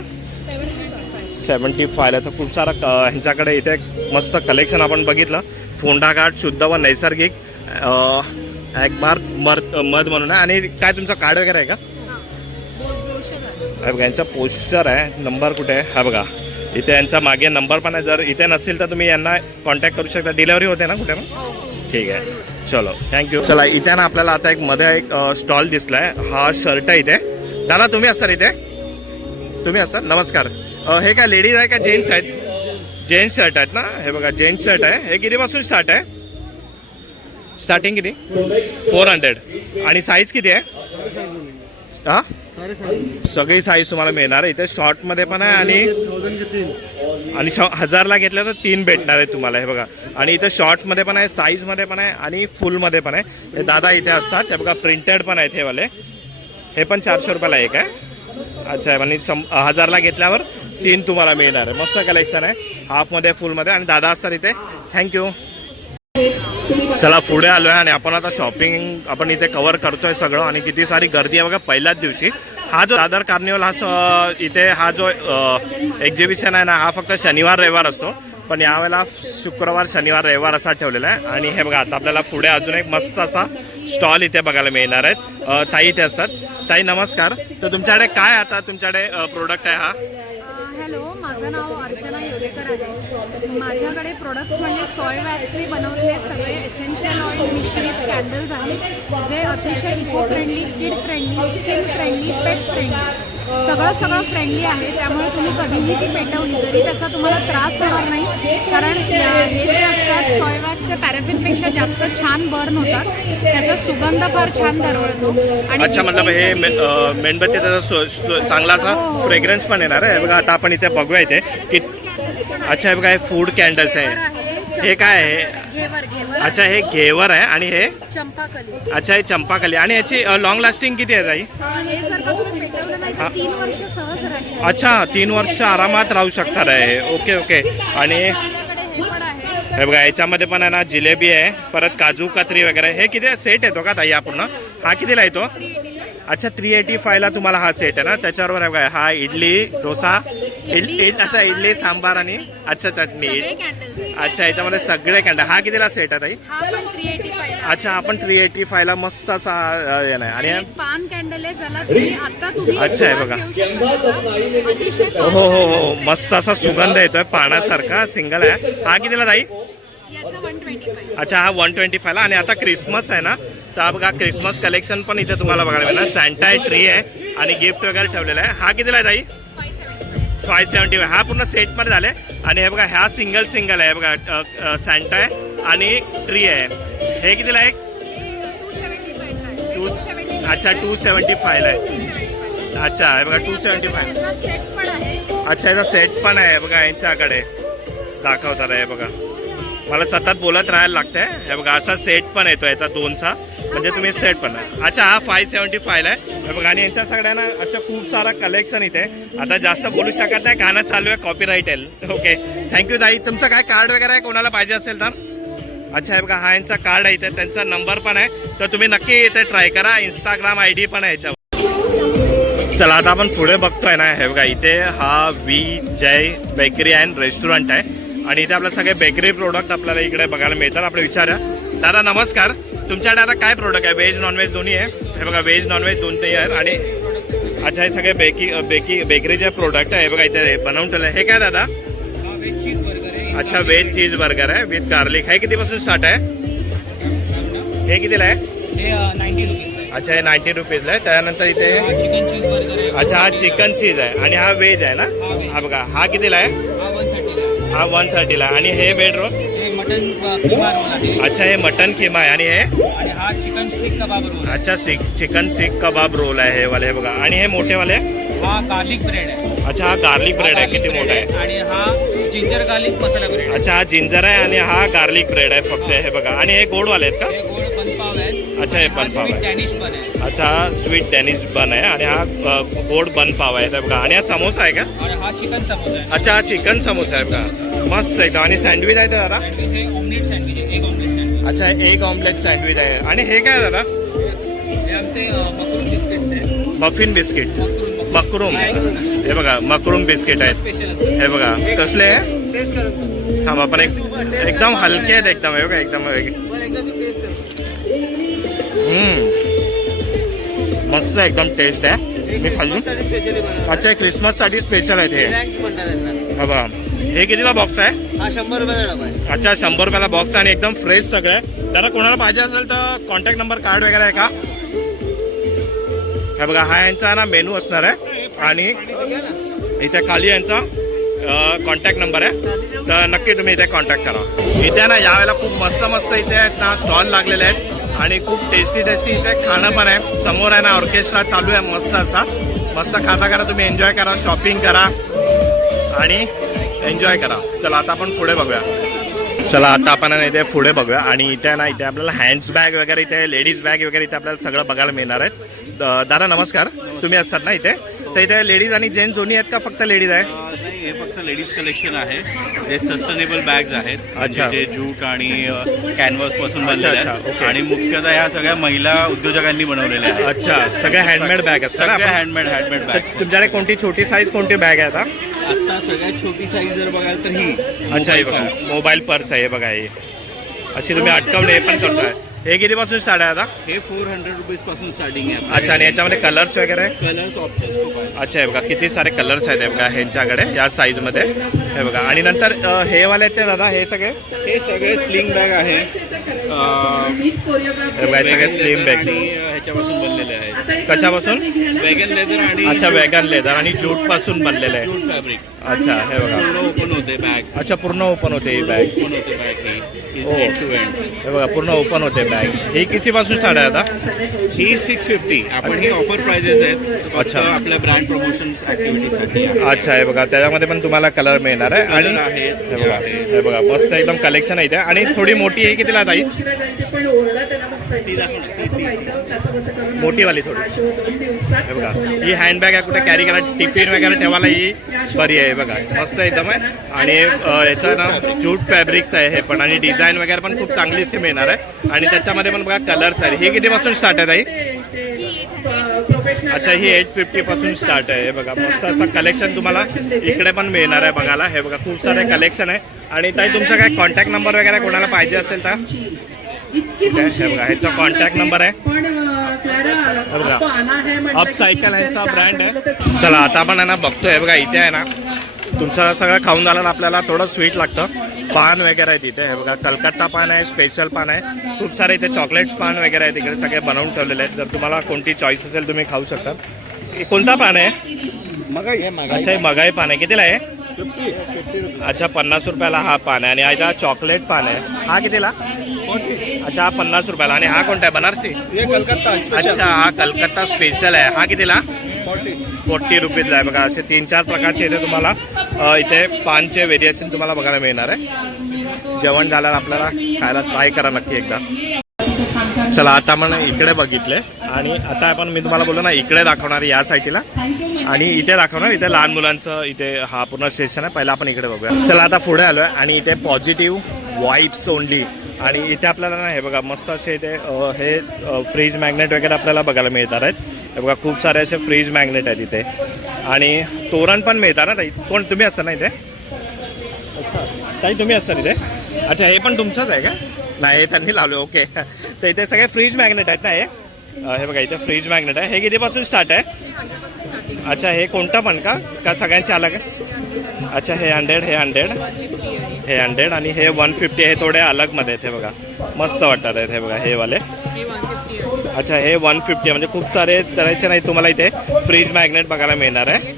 75ला. तर खूप सारा ह्यांच्याकडे इथे मस्त कलेक्शन आपण बघितलं. फोंडा घाट शुद्ध व नैसर्गिक ॲग्मार्क मध म्हणून आहे. आणि काय तुमचं कार्ड वगैरे आहे का? बघा यांचा पोस्टर आहे. नंबर कुठे आहे? हा बघा इथे यांचा मागे नंबर पण आहे. जर इथे नसेल तर तुम्ही यांना कॉन्टॅक्ट करू शकता. डिलेवरी होते ना कुठे पण? ठीक आहे चलो थँक्यू. चला इथे ना आपल्याला आता एक मध्ये एक स्टॉल दिसलाय. हा शर्ट आहे इथे. दादा तुम्ही असाल इथे? तुम्ही असाल? नमस्कार. हे काय लेडीज आहे का जेंट्स आहेत? जेंट्स शर्ट आहेत ना? हे बघा जेंट्स शर्ट आहे. हे कितीपासून स्टार्ट आहे? स्टार्टिंग किती? 400. आणि साईज किती आहे? हा सगळी साईज तुम्हाला मिळणार आहे इथे. शॉर्टमध्ये पण आहे आणि 1000ला घेतलं तर 3 भेटणार आहे तुम्हाला. हे बघा. आणि इथे शॉर्टमध्ये पण आहे साईजमध्ये पण आहे आणि फुलमध्ये पण आहे. हे दादा इथे असतात. हे बघा प्रिंटेड पण आहेत हे वाले. हे पण 400 रुपयाला एक आहे. अच्छा आणि 1000ला घेतल्यावर 3 तुम्हाला मिळणार आहे. मस्त कलेक्शन आहे हाफमध्ये फुलमध्ये. आणि दादा असतात इथे. थँक्यू. चला पुढे आलो आहे आणि आपण आता शॉपिंग आपण इथे कव्हर करतोय सगळं. आणि किती सारी गर्दी आहे बघा पहिल्याच दिवशी. हा जो दादर कार्निवल हा इथे हा जो एक्झिबिशन आहे ना हा फक्त शनिवार रविवार असतो. पण यावेळेला शुक्रवार शनिवार रविवार असा ठेवलेला आहे. आणि हे बघा आता आपल्याला पुढे अजून एक मस्त असा स्टॉल इथे बघायला मिळणार आहेत. ताई इथे असतात. ताई नमस्कार. तर तुमच्याकडे काय आता तुमच्याकडे प्रोडक्ट आहे? हा हॅलो माझं नाव अर्चना योगेकर माझ्याकडे आहे. माझ्याकडे प्रोडक्ट्स म्हणजे सॉय वॅक्सने बनवलेले सगळे एसेन्शियल ऑइल मिश्रित कॅन्डल्स आहेत जे अतिशय eco friendly, kid friendly, skin friendly, pet friendly, सगळं फ्रेंडली आहे. त्यामुळे तुम्ही कधीही ती पेटवली तरी त्याचा तुम्हाला त्रास होणार नाही, कारण हे जे असतात सॉय वॅक्स ते पॅराफिनपेक्षा जास्त छान बर्न होतात. त्याचा सुगंध फार छान दरवळतो. आणि अच्छा, मतलब हे मेणबत्ती त्याचा चांगला असा फ्रेग्रन्स पण येणार आहे. बघा आता आपण इथे बघूया इथे की अच्छा हे बघा हे फूड कॅन्डल्स आहे. हे काय आहे? घेवर अच्छा हे घेवर आहे आणि हे चंपाकली. अच्छा हे चंपाकली. आणि याची लॉंग लास्टिंग किती आहे ताई? हे जर का तुम्ही पेटवलं नाही तर 3 वर्ष सहज राहील. अच्छा 3 वर्ष आरामात राहू शकतात आहे. Okay okay. आणि आपल्याकडे हे पण आहे. हे बघा याच्यामध्ये पण आहे ना जिलेबी आहे, परत काजू कतरी वगैरे. हे किती सेट येतो का ताई हा पूर्ण? हा कितीला येतो? अच्छा 385 ला तुम्हाला हा सेट आहे ना. त्याच्यावर आहे बघा हा इडली डोसा असा इडली सांबार आणि अच्छा चटणी. सगळे candles आहेत. अच्छा याच्यामध्ये सगळे कॅन्डल. हा कितीला सेट आहे ताई? हा पण 385 ला. अच्छा आपण 385 ला मस्त असा हे नाही. आणि आणि एक पान कॅन्डल आहे ज्याला तुम्ही आता तुम्ही अच्छा आहे बघा. सुवास घेऊ शकता. अतिशय हो हो हो मस्त असा सुगंध येतोय पानासारखा. सिंगल आहे. हा कितीला ताई? याचं 125. अच्छा हा 125 ला. आणि आता क्रिसमस आहे ना, तर बघा क्रिसमस कलेक्शन पण इथे तुम्हाला बघायला मिळणार. सॅन्टा ट्री आहे आणि गिफ्ट वगैरे ठेवलेलं आहे. हा कितीला आहे ताई? 575. हा पूर्ण सेट मध्ये झाले. आणि हे बघा ह्या सिंगल आहे बघा. सॅन्टा आहे आणि ट्री आहे. हे कितीला आहे? अच्छा 275 ला आहे. अच्छा हे बघा 275. सेट पण आहे. अच्छा याचा सेट पण आहे बघा यांच्याकडे दाखवतात आहे बघा. मला सतत बोलत राहायला लागतंय. हे बघा असा सेट पण येतो याचा 2चा, म्हणजे तुम्ही सेट पण आहे. अच्छा हा 575 ला आहे. हे बघा आणि यांच्या सगळ्यांना असं खूप सारा कलेक्शन इथे. आता जास्त बोलू शकत नाही, गाणं चालू आहे, कॉपीराईट आहे. ओके थँक्यू ताई. तुमचं काय कार्ड वगैरे आहे कोणाला पाहिजे असेल तर? अच्छा हे बघा हा यांचा कार्ड आहे इथे, त्यांचा नंबर पण आहे, तर तुम्ही नक्की इथे ट्राय करा. इंस्टाग्राम ID पण आहे याच्यावर. चला आता आपण पुढे बघतोय ना. हे बघा इथे हा विजय बेकरी अँड रेस्टॉरंट आहे आणि इथे आपल्याला सगळे बेकरी प्रोडक्ट आपल्याला इकडे बघायला मिळतात. आपण विचारूया. दादा नमस्कार, तुमच्याकडे आता काय प्रोडक्ट आहे? व्हेज नॉनव्हेज दोन्ही आहे? हे बघा व्हेज नॉनव्हेज दोन्ही आहेत. आणि अच्छा हे सगळे बेकरीचे प्रोडक्ट आहे. हे बघा इथे बनवून ठेवलं. हे काय दादा? व्हेज चीज बर्गर आहे. अच्छा व्हेज चीज बर्गर आहे विथ गार्लिक. हे कितीपासून स्टार्ट आहे? हे कितीला आहे? हे 90 रुपीज. अच्छा हे 90 रुपीजला आहे. त्यानंतर इथे चिकन चीज बर्गर आहे. अच्छा हा चिकन चीज आहे आणि हा व्हेज आहे ना. हा बघा हा कितीला आहे? हा 130 ला. हा 130 ला. आणि हे बेड रोल? हे मटन किमा रोल आहे. अच्छा हे मटन किमा आहे. आणि हे आणि हा चिकन सीख कबाब रोल. अच्छा चिकन सीख कबाब रोल आहे हे वाले. हे बघा आणि हे मोठे वाले? हा गार्लिक ब्रेड आहे. अच्छा हा गार्लिक ब्रेड आहे. किती मोठा आहे? आणि हा जिंजर गार्लिक मसाला ब्रेड. अच्छा हा जिंजर आहे आणि हा गार्लिक ब्रेड आहे फक्त. हे बघा आणि हे गोड वाले आहेत का? हे गोड बनपाव आहे. अच्छा हे बनपाव आहे. डॅनिश बन आहे. अच्छा हा स्वीट डॅनिश बन आहे आणि हा गोड बनपाव आहे. हे बघा आणि हा समोसा आहे का? आणि हा चिकन समोसा आहे. अच्छा हा चिकन समोसा आहे का? मस्त एकदम. आणि सँडविच आहे दादा? हे ऑमलेट सँडविच आहे. एक ऑमलेट सँडविच. अच्छा एक ऑमलेट सँडविच आहे. आणि हे काय दादा? हे आमचे मकरूम बिस्किट्स आहे. Muffin biscuit macaroon. हे बघा मकरूम बिस्किट आहेत. स्पेशल असते. हे बघा कसले आहे? टेस्ट करून थांबा पण एकदम हलके आहेत एकदम. हे बघा एकदम टेस्ट करून मस्त एकदम टेस्ट आहे. मी खाल्ली. स्पेशली बनवतो. अच्छा क्रिसमससाठी स्पेशल आहेत हे. फ्रँक्स म्हणतात त्यांना. हा बघा हे कितीला बॉक्स आहे? हा 100 रुपयाचा डबा आहे. अच्छा 100 रुपयाला बॉक्स आणि एकदम फ्रेश सगळं आहे. जरा कोणाला पाहिजे असेल तर कॉन्टॅक्ट नंबर कार्ड वगैरे आहे का? हे बघा हा यांचा ना मेनू असणार आहे आणि इथे खाली यांचा कॉन्टॅक्ट नंबर आहे, तर नक्की तुम्ही इथे कॉन्टॅक्ट करा. इथे ना यावेळेला खूप मस्त इथे आहेत ना स्टॉल लागलेले आहेत आणि खूप टेस्टी इथे खाणं पण आहे. समोर आहे ना ऑर्केस्ट्रा चालू आहे मस्त असा. मस्त खाता करा तुम्ही, एन्जॉय करा, शॉपिंग करा आणि एन्जॉय करा. चला आता आपण पुढे बघूया. चला आता आपण इथे पुढे बघूया आणि इथे ना इथे आपल्याला हँड्स बॅग वगैरे इथे लेडीज बॅग वगैरे इथे आपल्याला सगळं बघायला मिळणार आहेत. दादा नमस्कार, तुम्ही असतात ना इथे? तर इथे लेडीज आणि जेंट्स दोन्ही आहेत का फक्त लेडीज आहे? नाही, हे फक्त लेडीज कलेक्शन आहे. जे सस्टेनेबल बॅग्स आहेत, अच्छा. जे जूट आणि कॅनव्हास पासून अच्छा, बनलेले अच्छा, आहेत ओके. आणि मुख्यतः ह्या सगळ्या महिला उद्योजकांनी बनवलेल्या आहेत. अच्छा सगळे हँडमेड बॅग असतात सगळ्या ना? हँडमेड तर बॅग. तुमच्याकडे कोणती छोटी साईज कोणती बॅग आहे आता? आता सगळ्यात छोटी साईज जर बघाल तर ही अच्छा हे बघा मोबाईल पर्स आहे. हे बघा ही अशी तुम्ही अटकवणे हे पण करताय. हे कितीपासून स्टार्ट आहे आता? हे 400 रुपीज पासून स्टार्टिंग आहे. अच्छा, आणि याच्यामध्ये कलर्स वगैरे आहे? कलर्स ऑप्शन्स खूप आहे. अच्छा, हे बघा किती सारे कलर्स आहेत हे बघा ह्यांच्याकडे या साईजमध्ये. हे बघा, आणि नंतर हे वाले आहेत ते दादा, हे सगळे हे सगळे स्लिंग बॅग आहे. हे बघा, हे सगळे स्लिम बॅग. आणि ह्याच्यापासून बनलेले आहेत. कशापासून? वेगन लेदर आणि अच्छा, वेगन लेदर आणि ज्यूट पासून बनलेले आहे. Jute fabric. अच्छा, हे बघा. पूर्ण ओपन होते बॅग. अच्छा, पूर्ण ओपन होते ही बॅग. ओपन होते बॅग ही हो. End to end. हे बघा, पूर्ण ओपन होते बॅग. ही कितीपासून स्टार्ट आहे आता? ही 650. आपण हे ऑफर प्राइजेस आहेत फक्त अच्छा. आपल्या ब्रँड प्रमोशन ऍक्टिव्हिटीसाठी आहे. अच्छा, हे बघा, त्याच्यामध्ये पण तुम्हाला कलर मिळणार आहे. आणि Colour आहेत, हे बघा, हे बघा, मस्त एकदम कलेक्शन आहे इथे. आणि थोडी मोठी आहे, कितीला ताई? ती दाखव ना, ती. मोठीवाली थोडी. हे बघा, ही हँडबॅग आहे, कुठे कॅरी करा, टिफिन वगैरे ठेवायला ही बरी आहे. बघा, मस्त एकदम आहे. आणि याचं ना जूट फॅब्रिक्स आहे हे पण, आणि डिझाईन वगैरे पण खूप चांगलीशी मिळणार आहे. आणि त्याच्यामध्ये पण बघा कलर्स आहे. हे कितीपासून स्टार्ट आहे ताई? अच्छा, ही 850 पासून स्टार्ट आहे. हे बघा, मस्त असं कलेक्शन तुम्हाला इकडे पण मिळणार आहे बघायला. हे बघा, खूप सारे कलेक्शन आहे. आणि ताई तुमचा काय कॉन्टॅक्ट नंबर वगैरे कोणाला पाहिजे असेल तर? हे बघा, ह्याचा कॉन्टॅक्ट नंबर आहे. हे बघा, अप सायकल यांचा ब्रँड आहे. चला, आता आपण आहे ना बघतोय. हे बघा, इथे आहे ना तुमचं सगळं खाऊन झालं ना, आपल्याला थोडं स्वीट लागतं. पान वगैरे आहे तिथे. हे बघा, कलकत्ता पान आहे, स्पेशल पान आहे, खूप सारे इथे चॉकलेट पान वगैरे आहे तिकडे सगळे बनवून ठेवलेले आहेत. जर तुम्हाला कोणती चॉईस असेल तुम्ही खाऊ शकता. हे कोणता पान आहे? अच्छा, हे मगाई पान आहे. कितीला आहे? अच्छा, 50 रुपयाला हा पान आहे. आणि हा चॉकलेट पान आहे, हा कितीला? अच्छा, हा 50 रुपयाला. आणि हा कोणता आहे? बनारसी? कलकत्ता अच्छा, हा कलकत्ता स्पेशल आहे. हा कितीला? 40 रुपीजला आहे. बघा, असे 3-4 प्रकारचे इथे तुम्हाला इथे पानचे व्हेरिएशन तुम्हाला बघायला मिळणार आहे. जेवण झाल्यावर आपल्याला खायला ट्राय करा नक्की एकदा. चला, आता आपण इकडे बघितले. आणि आता आपण मी तुम्हाला बोललो ना इकडे दाखवणार या साईडला, आणि इथे दाखवणार. इथे लहान मुलांचं इथे हा पूर्ण सेशन आहे. पहिला आपण इकडे बघूया. चला, आता पुढे आलोय आणि इथे पॉझिटिव्ह वाईब्स ओनली. आणि इथे आपल्याला ना हे बघा, मस्त असे इथे हे फ्रीज मॅग्नेट वगैरे आपल्याला बघायला मिळतात आहेत. हे बघा, खूप सारे असे फ्रीज मॅग्नेट आहेत इथे. आणि तोरण पण मिळतात ना ताई? कोण तुम्ही असाल ना इथे? अच्छा, ताई तुम्ही असाल इथे? अच्छा, हे पण तुमचंच आहे का? नाही, हे त्यांनी लावले. ओके, तर इथे सगळे फ्रीज मॅग्नेट आहेत ना हे? हे बघा, इथे फ्रीज मॅग्नेट आहे. हे कितीपासून स्टार्ट आहे? अच्छा, हे कोणतं पण का सगळ्यांचे अलग आहे? अच्छा, हे 100, हे 100, हे 100, आणि हे 150. हे थोडे अलगमध्ये आहेत. हे बघा, मस्त वाटतात आहेत. हे बघा, हे वाले. अच्छा, हे 150 म्हणजे खूप सारे तऱ्हेचे नाही तुम्हाला इथे फ्रीज मॅग्नेट बघायला मिळणार आहे.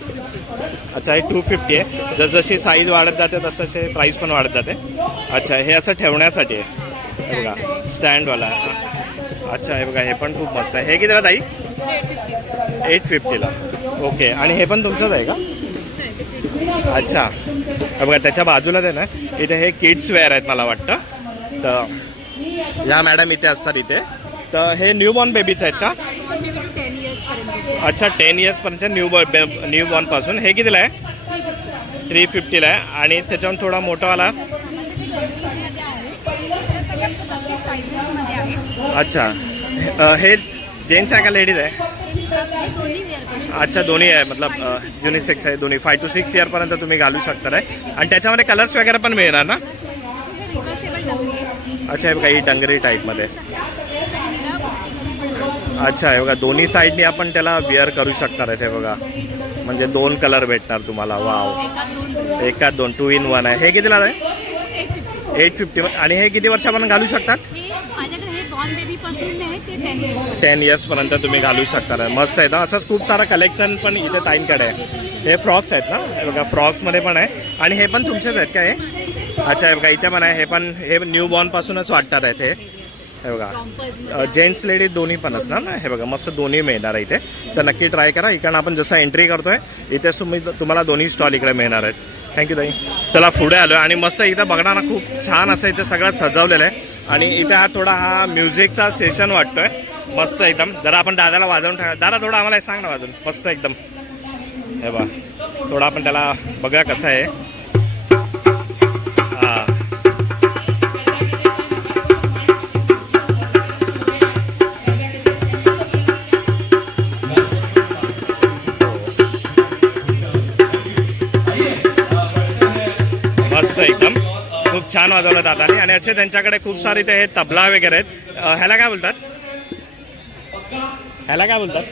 अच्छा, हे 250 आहे. जसजशी साईज वाढत जाते तसं प्राईस पण वाढत जाते. अच्छा, हे असं ठेवण्यासाठी आहे. हे बघा, स्टँडवाला. अच्छा, हे बघा, हे पण खूप मस्त आहे. हे कितीला ताई? 850ला. ओके, आणि हे पण तुमचंच आहे का? अच्छा, हे बघा, त्याच्या बाजूला आहे ना इथे हे किड्स वेअर आहेत मला वाटतं. तर या मॅडम इथे असतात इथे. तर हे न्यूबॉर्न बेबीच आहेत का? अच्छा, 10 इयर्सपर्यंत न्यूबॉर्नपासून. हे कितीला आहे? 350ला आहे. आणि त्याच्यावर थोडा मोठावाला. अच्छा, हे जेंट्स आहे का लेडीज आहे? अच्छा, दोन्ही आहे, मतलब युनिसेक्स आहे दोन्ही. 5 to 6 इयरपर्यंत तुम्ही घालू शकता आहे. आणि त्याच्यामध्ये कलर्स वगैरे पण मिळणार ना? अच्छा, हे बघा, ही डंगरी टाईपमध्ये. अच्छा, हे बघा, दोन्ही साईडनी आपण त्याला वेअर करू शकणार आहे. हे बघा, म्हणजे 2 कलर भेटणार तुम्हाला. वाव, एकात 2, 2 in 1 आहे. हे कितीला आहे? 850. आणि हे किती वर्षापर्यंत घालू शकतात? 10 इयर्सपर्यंत तुम्ही घालू शकता. मस्त आहे ना. असंच खूप सारं कलेक्शन पण इथे ताईंकडे आहे. हे फ्रॉक्स आहेत ना? हे बघा, फ्रॉक्समध्ये पण आहे. आणि हे पण तुमचेच आहेत का हे? अच्छा, हे बघा, इथे पण आहे. हे पण हे न्यू बॉर्नपासूनच वाटतात आहेत हे. हे बघा, जेंट्स लेडीज दोन्ही पण असणार ना. हे बघा, मस्त दोन्ही मिळणार आहे इथे. तर नक्की ट्राय करा. इकडनं आपण जसं एंट्री करतोय इथेच तुम्हाला दोन्ही स्टॉल इकडे मिळणार आहेत. थँक्यू ताई. चला, पुढे आलो आणि मस्त इथं बघणार ना, खूप छान असं इथे सगळं सजवलेलं आहे. आणि इथे हा म्युझिकचा सेशन वाटतोय. मस्त एकदम. जरा आपण दादाला वाजवून टाका. दादा, थोडं आम्हाला सांग ना वाजवून. मस्त एकदम. हे बघा, थोडं आपण त्याला बघा कसं आहे. हां, मस्त एकदम. खूप खूप छान वाजवलं दादाने. आणि असे त्यांच्याकडे खूप सारे ते तबला वगैरे आहेत. ह्याला काय बोलतात? ह्याला काय बोलतात?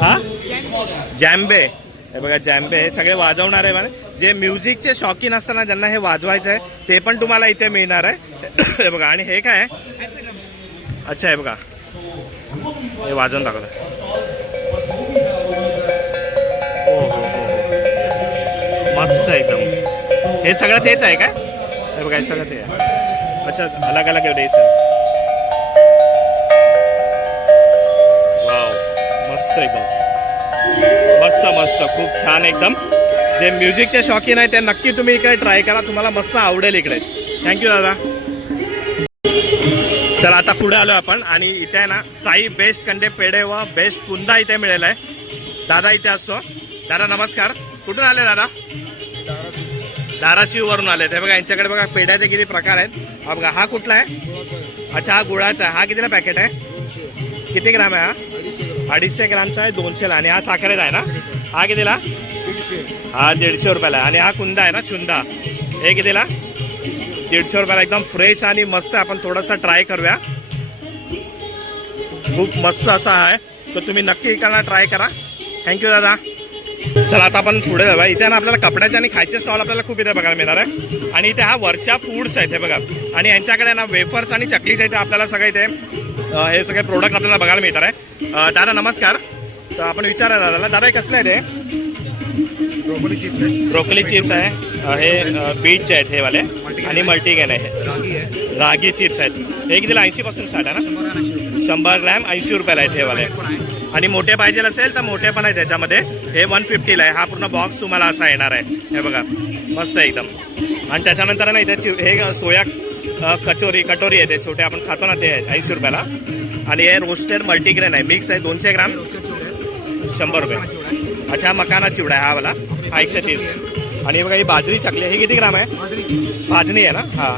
हा, जॅम्बे. हे बघा जॅम्बे, हे सगळे वाजवणार आहे. जे म्युझिकचे शौकीन असताना ज्यांना हे वाजवायचं आहे ते पण तुम्हाला इथे मिळणार आहे. हे बघा. आणि हे काय आहे? अच्छा, हे बघा, हे वाजवून दाखवलं. हो हो हो, मस्त एकदम. हे सगळं तेच आहे काय? हे बघा, हे सगळं ते आहे. अच्छा, अलग अलग एवढे सर. वाव, मस्त एकदम, मस्त मस्त, खूप छान एकदम. जे म्युझिकचे शौकीन आहे ते नक्की तुम्ही इकडे ट्राय करा, तुम्हाला मस्त आवडेल इकडे. थँक्यू दादा. चला आता पुढे आलो आपण आणि इथे आहे ना साई बेस्ट कंदे पेढे व बेस्ट कुंदा इथे मिळेल आहे. दादा इथे असतो. दादा नमस्कार. कुठून आले दादा? धाराशिव वरून आले. ते बघा यांच्याकडे बघा पेढ्याचे किती प्रकार आहेत. हा बघा, हा कुठला आहे? अच्छा, हा गुळाचा आहे. हा कितीला पॅकेट आहे? किती ग्राम आहे हा? 250 ग्रामचा आहे, 200ला. आणि हा साखरेचा आहे ना? हा कितीला? हा 150 रुपयाला. आणि हा कुंदा आहे ना, चुंदा, हे कितीला? 150 रुपयाला. एकदम फ्रेश आणि मस्त. आपण थोडासा ट्राय करूया. खूप मस्त असा आहे, तर तुम्ही नक्की इकडनं ट्राय करा. थँक्यू दादा. चला आता आपण पुढे जाऊया. इथे ना आपल्याला कपड्याचे आणि खायचे स्टॉल आपल्याला खूप इथे बघायला मिळणार आहे. आणि इथे हा वर्षा फूड्स आहे, हे बघा. आणि यांच्याकडे ना वेफर्स आणि चकलीच इथे आपल्याला सगळे इथे हे सगळे प्रोडक्ट आपल्याला बघायला मिळणार आहे. दादा नमस्कार. तर आपण विचारूया दादाला. दादा हे कसलं आहे ते? ब्रोकोली चिप्स आहे. ब्रोकली चिप्स आहे. हे बीटचे आहेत हे वाले. आणि मल्टीग्रेन आहे. रागी आहे. रागी चिप्स आहेत. हे कितीला? 80 पासून स्टार्ट आहे ना? 100 ग्रॅम 80 रुपयाला आहेत हे वाले. आणि मोठे पाहिजे असेल तर मोठे पण आहे त्याच्यामध्ये. हे 150ला आहे. हा पूर्ण बॉक्स तुम्हाला असा येणार आहे. हे बघा, मस्त एकदम. आणि त्याच्यानंतर ना इथे हे सोया कटोरी आहे, ते छोटे आपण खातो ना, ते आहे 80 रुपयाला. आणि हे रोस्टेड मल्टीग्रेन आहे, मिक्स आहे, 200 ग्राम 100 रुपये. अच्छा, मकाना चिवडा आहे हा वाला, 130. आणि बघा ही बाजरी चकली आहे. ही किती ग्राम आहे? भाजणी आहे ना? हा,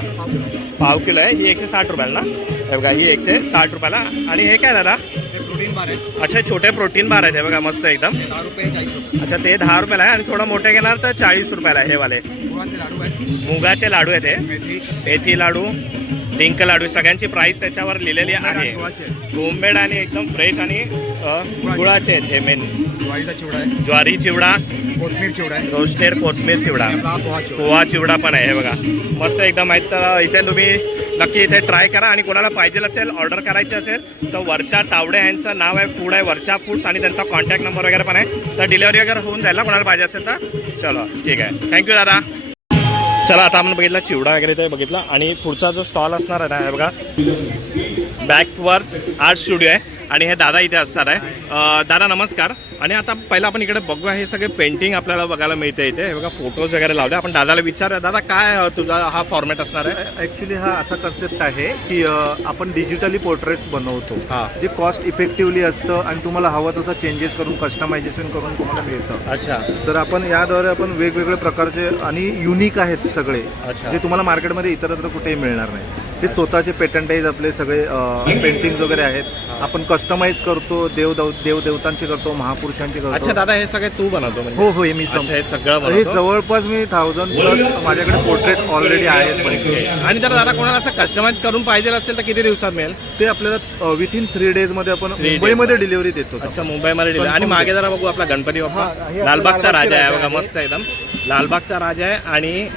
पाव किलो आहे. ही 160 रुपयाला ना? हे बघा, ही 160 रुपयाला. आणि हे काय दादा? प्रोटीन बार आहे. अच्छा, छोटे प्रोटीन बार आहेत हे बघा, मस्त एकदम. 10 रुपये 40 रुपये. अच्छा, ते 10 रुपयाला आहे. आणि थोडं मोठे घेणार तर 40 रुपयाला आहे हे वाले. गुळाचे लाडू आहेत. मुगाचे लाडू आहेत हे. मेथी. मेथी लाडू, डिंक लाडू, सगळ्यांची प्राइस त्याच्यावर लिहिलेली आहे. होममेड आणि एकदम फ्रेश आणि गुळाचे आहेत हे मेन. ज्वारीचा चिवडा आहे. ज्वारी चिवडा, कोथमीर चिवडा आहे. रोस्टेड कोथमीर चिवडा, पोहा चिवडा. पोहा चिवडा पण आहे हे बघा, मस्त एकदम आहेत. तर इथे तुम्ही नक्की इथे ट्राय करा. आणि कोणाला पाहिजे असेल, ऑर्डर करायची असेल तर वर्षा तावडे यांचं नाव आहे, फूड आहे वर्षा फूड्स. आणि त्यांचा कॉन्टॅक्ट नंबर वगैरे पण आहे. तर डिलिव्हरी वगैरे होऊन जाईल ना कोणाला पाहिजे असेल तर. चलो ठीक आहे, थँक्यू दादा. चला आता आपण बघितला चिवडा वगैरे ते बघितला. आणि पुढचा जो स्टॉल असणार आहे ना, हे बघा बॅकवर्स आर्ट स्टुडिओ आहे. आणि हे दादा इथे असणार आहे. दादा नमस्कार. आणि आता पहिला आपण इकडे बघूया, हे सगळे पेंटिंग आपल्याला बघायला मिळते इथे. हे बघा फोटोज वगैरे लावले. आपण दादाला विचारूया, दादा काय तुझा हा फॉर्मॅट असणार आहे? ॲक्च्युली हा असा कन्सेप्ट आहे की आपण डिजिटली पोर्ट्रेट्स बनवतो, हा. जे कॉस्ट इफेक्टिव्हली असतं आणि तुम्हाला हवं तसं चेंजेस करून कस्टमायझेशन करून तुम्हाला मिळतं. अच्छा. तर आपण याद्वारे आपण वेगवेगळे प्रकारचे आणि युनिक आहेत सगळे, अच्छा. जे तुम्हाला मार्केटमध्ये इतरत्र कुठेही मिळणार नाही. ते स्वतःचे पेटंटाईज आपले सगळे पेंटिंग्स वगैरे आहेत. आपण कस्टमाइज करतो, देवदेवतांचे करतो, महापुरुषांचे अच्छा करतो. दादा, हे सगळे तू बनवतो म्हणजे? हो हो, हे मी अच्छा, हे सगळं हे बनवतो? जवळपास मी 1000+ माझ्याकडे पोर्ट्रेट ऑलरेडी आहेत. आणि जर दादा कोणाला असं कस्टमाइज करून पाहिजे असेल तर किती दिवसात मिळेल? ते आपल्याला विथिन 3 डेजमध्ये आपण 3 मुंबईमध्ये डिलिव्हरी देतो. अच्छा, मुंबईमध्ये डिलिव्हरी. आणि मागे जरा बघू आपला गणपती हा, बाप्पा, हे लालबागचा लालबागचे राजा आहे राजा बघा, आहे. मस्त एकदम. लालबागचा राजा आहे. आणि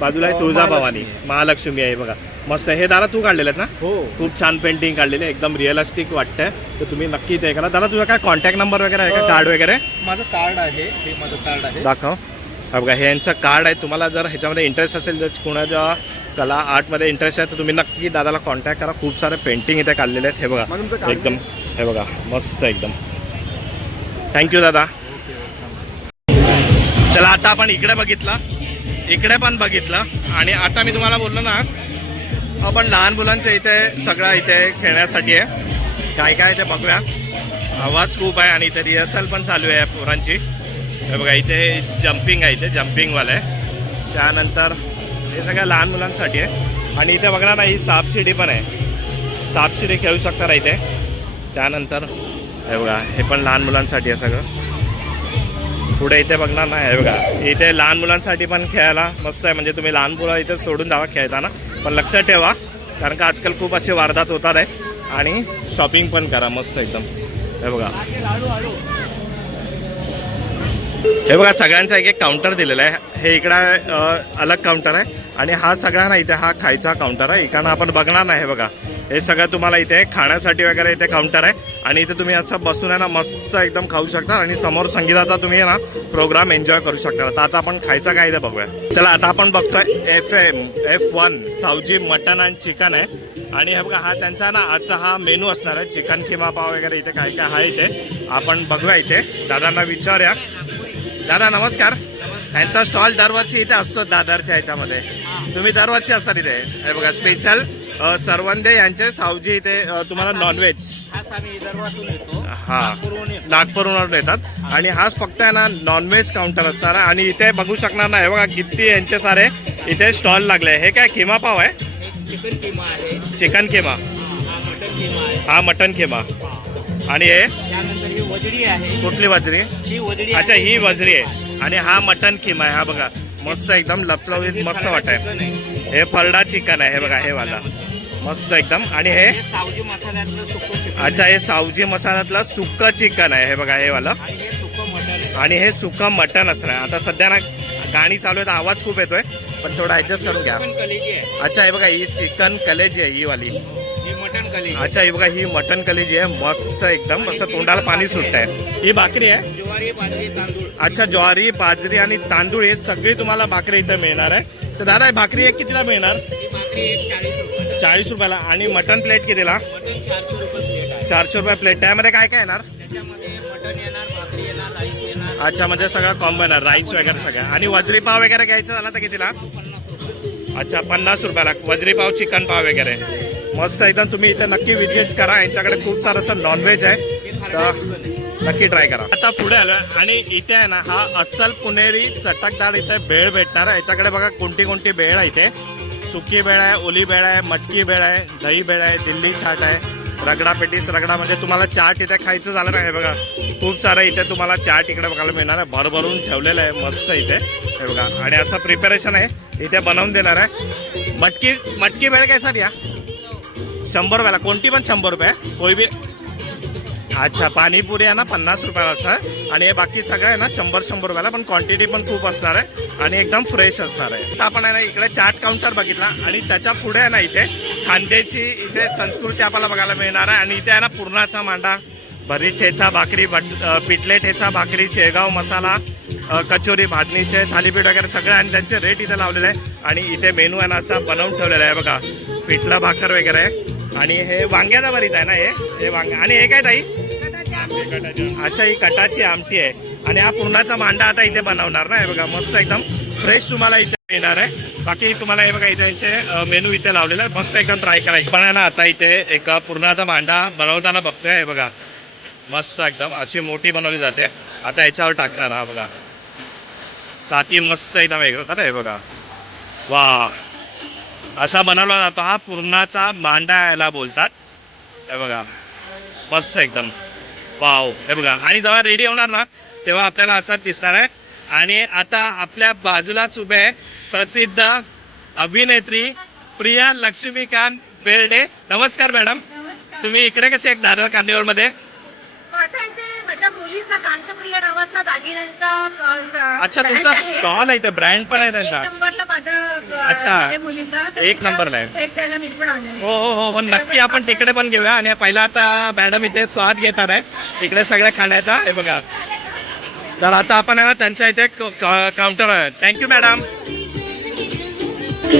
बाजूला आहे तुळजाभवानी, महालक्ष्मी आहे बघा, मस्त. हे दादा तू काढलेलं आहेत ना? हो. खूप छान पेंटिंग काढलेली आहे, एकदम रिअलिस्टिक वाटतंय. तर तुम्ही नक्की ते करा. दादा तुझा काय कॉन्टॅक्ट नंबर वगैरे आहे का, कार्ड वगैरे? माझं कार्ड आहे, हे माझं कार्ड आहे. दाखव. हा बघा, हे यांचं कार्ड आहे. तुम्हाला जर ह्याच्यामध्ये इंटरेस्ट असेल, जर कोणाच्या कला आर्टमध्ये इंटरेस्ट आहे तर तुम्ही नक्की दादाला कॉन्टॅक्ट करा. खूप सारे पेंटिंग इथे काढलेले आहेत हे बघा, मग तुमचं कार्ड एकदम. हे बघा मस्त एकदम. थँक्यू दादा. चला आता आपण इकडे बघितलं, इकडे पण बघितलं. आणि आता मी तुम्हाला बोललो ना, आपण लहान मुलांचं इथे सगळं इथे खेळण्यासाठी आहे. काय काय ते बघूया. आवाज खूप आहे. आणि इथे रिहर्सल पण चालू आहे पोरांची. हे बघा इथे जम्पिंग आहे, इथे जम्पिंगवाला आहे. त्यानंतर हे सगळ्या लहान मुलांसाठी आहे. आणि इथे बघणार ना, ही सापशिडी पण आहे, सापशिडी खेळू शकता इथे. त्यानंतर हे बघा, हे पण लहान मुलांसाठी आहे सगळं. पुढे इथे बघणार ना हे बघा, इथे लहान मुलांसाठी पण खेळायला मस्त आहे. म्हणजे तुम्ही लहान मुलं इथे सोडून जावा खेळताना, पण लक्षात ठेवा कारण का आजकाल खूप असे वारदात होतात आहे. आणि शॉपिंग पण करा मस्त एकदम. हे बघा, हे बघा सगळ्यांचा एक एक काउंटर दिलेला आहे. हे इकडं अलग काउंटर आहे आणि हा सगळा ना इथे हा खायचा काउंटर आहे. इकडनं आपण बघणार नाही. हे बघा, हे सगळं तुम्हाला इथे खाण्यासाठी वगैरे इथे काउंटर आहे आणि इथे तुम्ही असं बसून आहे ना मस्त एकदम खाऊ शकता आणि समोर संगीताचा तुम्ही ना प्रोग्राम एन्जॉय करू शकता. तर आता आपण खायचा काय इथे बघूया. चला आता आपण बघतोय F1 Savji mutton and chicken आहे. आणि हे बघा, हा त्यांचा ना आजचा हा मेनू असणार आहे. चिकन किमा पाव वगैरे इथे काय काय आहे इथे आपण बघूया. इथे दादांना विचारूया. दादा नमस्कार. यांचा स्टॉल दरवर्षी इथे असतो दादरच्या ह्याच्यामध्ये. तुम्ही दरवर्षी असतात इथे. हे बघा स्पेशल सरवंदे यांचे सावजी इथे तुम्हाला नॉनव्हेज हा नागपूरवरून येतात आणि हाच फक्त आहे ना नॉनव्हेज काउंटर असणार आहे. आणि इथे बघू शकणार ना हे बघा किती यांचे सारे इथे स्टॉल लागले. हे काय किमा पाव आहे? चिकन किमा आहे, चिकन किमा, मटन किमा आहे, हा मटन किमा. आणि हे त्यानंतर ही वजडी आहे, कुठली वजरी? ही वजडी अच्छा ही वजरी आहे. आणि हा मटन किमा आहे. हा बघा मस्त एकदम लपलवीत मस्त वाटत. हे फरडा चिकन आहे. हे बघा हे वाला मस्त एकदम. आणि हे सावजी मसाल्यातलं सुकं चिकन अच्छा हे सावजी मसाल्यातलं सुक्क चिकन आहे. हे बघा हे वाला. आणि हे सुकं मटन आहे. आणि हे सुक्का मटन असणार. आता सध्या ना गाणी चालू आहे, आवाज खूप येतोय पण थोडा ऍडजस्ट करून घ्या. चिकन कलेजी आहे, अच्छा हे बघा ही चिकन कलेजी आहे ही वाली. ही मटन कलेजी, अच्छा ही बघा ही मटन कलेजी आहे. मस्त एकदम असं तोंडाला पाणी सुटत आहे. ही भाकरी आहे. ज्वारी, बाजरी, तांदूळ. अच्छा ज्वारी बाजरी आणि तांदूळ हे सगळी तुम्हाला भाकरी इथं मिळणार आहे. तर दादा ही भाकरी एक कितीला मिळणार? ही भाकरी एक 40 रुपये, 40 रुपयाला. आणि मटन प्लेट कितीला? मटन 400 रुपये प्लेट आहे. 400 रुपये प्लेट. त्यामध्ये काय काय येणार? त्याच्यामध्ये मटन येणार, भाकरी येणार, राईस येणार. अच्छा म्हणजे सगळं कॉम्बो येणार, राईस वगैरे सगळं. आणि वजरी पाव वगैरे घ्यायचं झालं तर कितीला? 50 रुपये. अच्छा 50 रुपयाला वजरी पाव चिकन पाव वगैरे. मस्त एकदम. तुम्ही इथे नक्की विजिट करा. यांच्याकडे खूप सारं असं नॉनव्हेज आहे तर नक्की ट्राय करा. आता पुढे आलो आणि इथे आहे ना हा अस्सल पुणेरी चटकदार इथे भेळ भेटणार आहे. याच्याकडे बघा कोणती कोणती भेळ आहे इथे. सुकी भेळ आहे, ओली भेळ आहे, मटकी भेळ आहे, दही भेळ आहे, दिल्ली चाट आहे, रगडा पेटीस रगडा. म्हणजे तुम्हाला चाट इथे खायचं झालं ना हे बघा खूप सारं इथे तुम्हाला चाट इकडे बघायला मिळणार आहे. भरभरून ठेवलेलं आहे मस्त इथे हे बघा. आणि असं प्रिपरेशन आहे इथे बनवून देणार आहे. मटकी भेळ काय सर या 100 रुपयाला. कोणती पण 100 रुपये कोई बी. अच्छा पाणीपुरी आहे ना 50 रुपयाला असणार. आणि हे बाकी सगळं आहे ना 100 रुपयाला. पण क्वांटिटी पण खूप असणार आहे आणि एकदम फ्रेश असणार आहे. आता आपण आहे ना इकडे चाट काउंटर बघितला आणि त्याच्या पुढे आहे ना इथे खानदेशी इथे संस्कृती आपल्याला बघायला मिळणार आहे. आणि इथे आहे ना पुरणाचा मांडा, भरीत ठेचा भाकरी, पिठले ठेचा भाकरी, शेगाव मसाला, कचोरी, भाजणीचे थालीपीठ वगैरे सगळे. आणि त्यांचे रेट इथे लावलेले आहे. आणि इथे मेनू आहे ना असा बनवून ठेवलेला आहे बघा. पिठला भाकर वगैरे आहे. आणि हे वांग्याचा भरीत आहे ना हे वांग. आणि हे काय ताई? अच्छा ही कटाची आमटी आहे. आणि हा पुरणाचा मांडा आता इथे बनवणार ना हे बघा. मस्त एकदम फ्रेश तुम्हाला इथे येणार आहे. बाकी तुम्हाला हे बघा इथे मेनू इथे लावलेला आहे. मस्त एकदम ट्राय करायचं. पण आहे ना आता इथे एक पुरणाचा मांडा बनवताना बघतोय हे बघा. मस्त एकदम अशी मोठी बनवली जाते. आता याच्यावर टाकणार हा बघा. ताती मस्त एकदम वेगळं हे बघा. वा असा बनवला जातो हा पुरणाचा मांडा याला बोलतात हे बघा. मस्त एकदम वाव हे बघा. आणि जेव्हा रेडी होणार ना तेव्हा आपल्याला असाच दिसणार आहे. आणि आता आपल्या बाजूलाच उभे आहे प्रसिद्ध अभिनेत्री प्रिया लक्ष्मीकांत बेर्डे. नमस्कार मॅडम. तुम्ही इकडे कसे एक दादर कार्निवलमध्ये? माझ्या मुलीचा कांतप्रिया नावाचा दागिन्यांचा अच्छा तुमचा स्टॉल आहे इथे, ब्रँड पण आहे त्यांचा? नंबरला माझा अच्छा मुलीचा एक नंबरला आहे. एक त्याला मी पण आणले. हो हो हो पण नक्की आपण तिकडे पण घेऊया. आणि पहिला आता मॅडम इथे स्वाद घेणार आहे इकडे सगळ्या खाण्याचा हे बघा. तर आता आपण आहे ना त्यांच्या इथे काउंटर आहे. Thank you madam.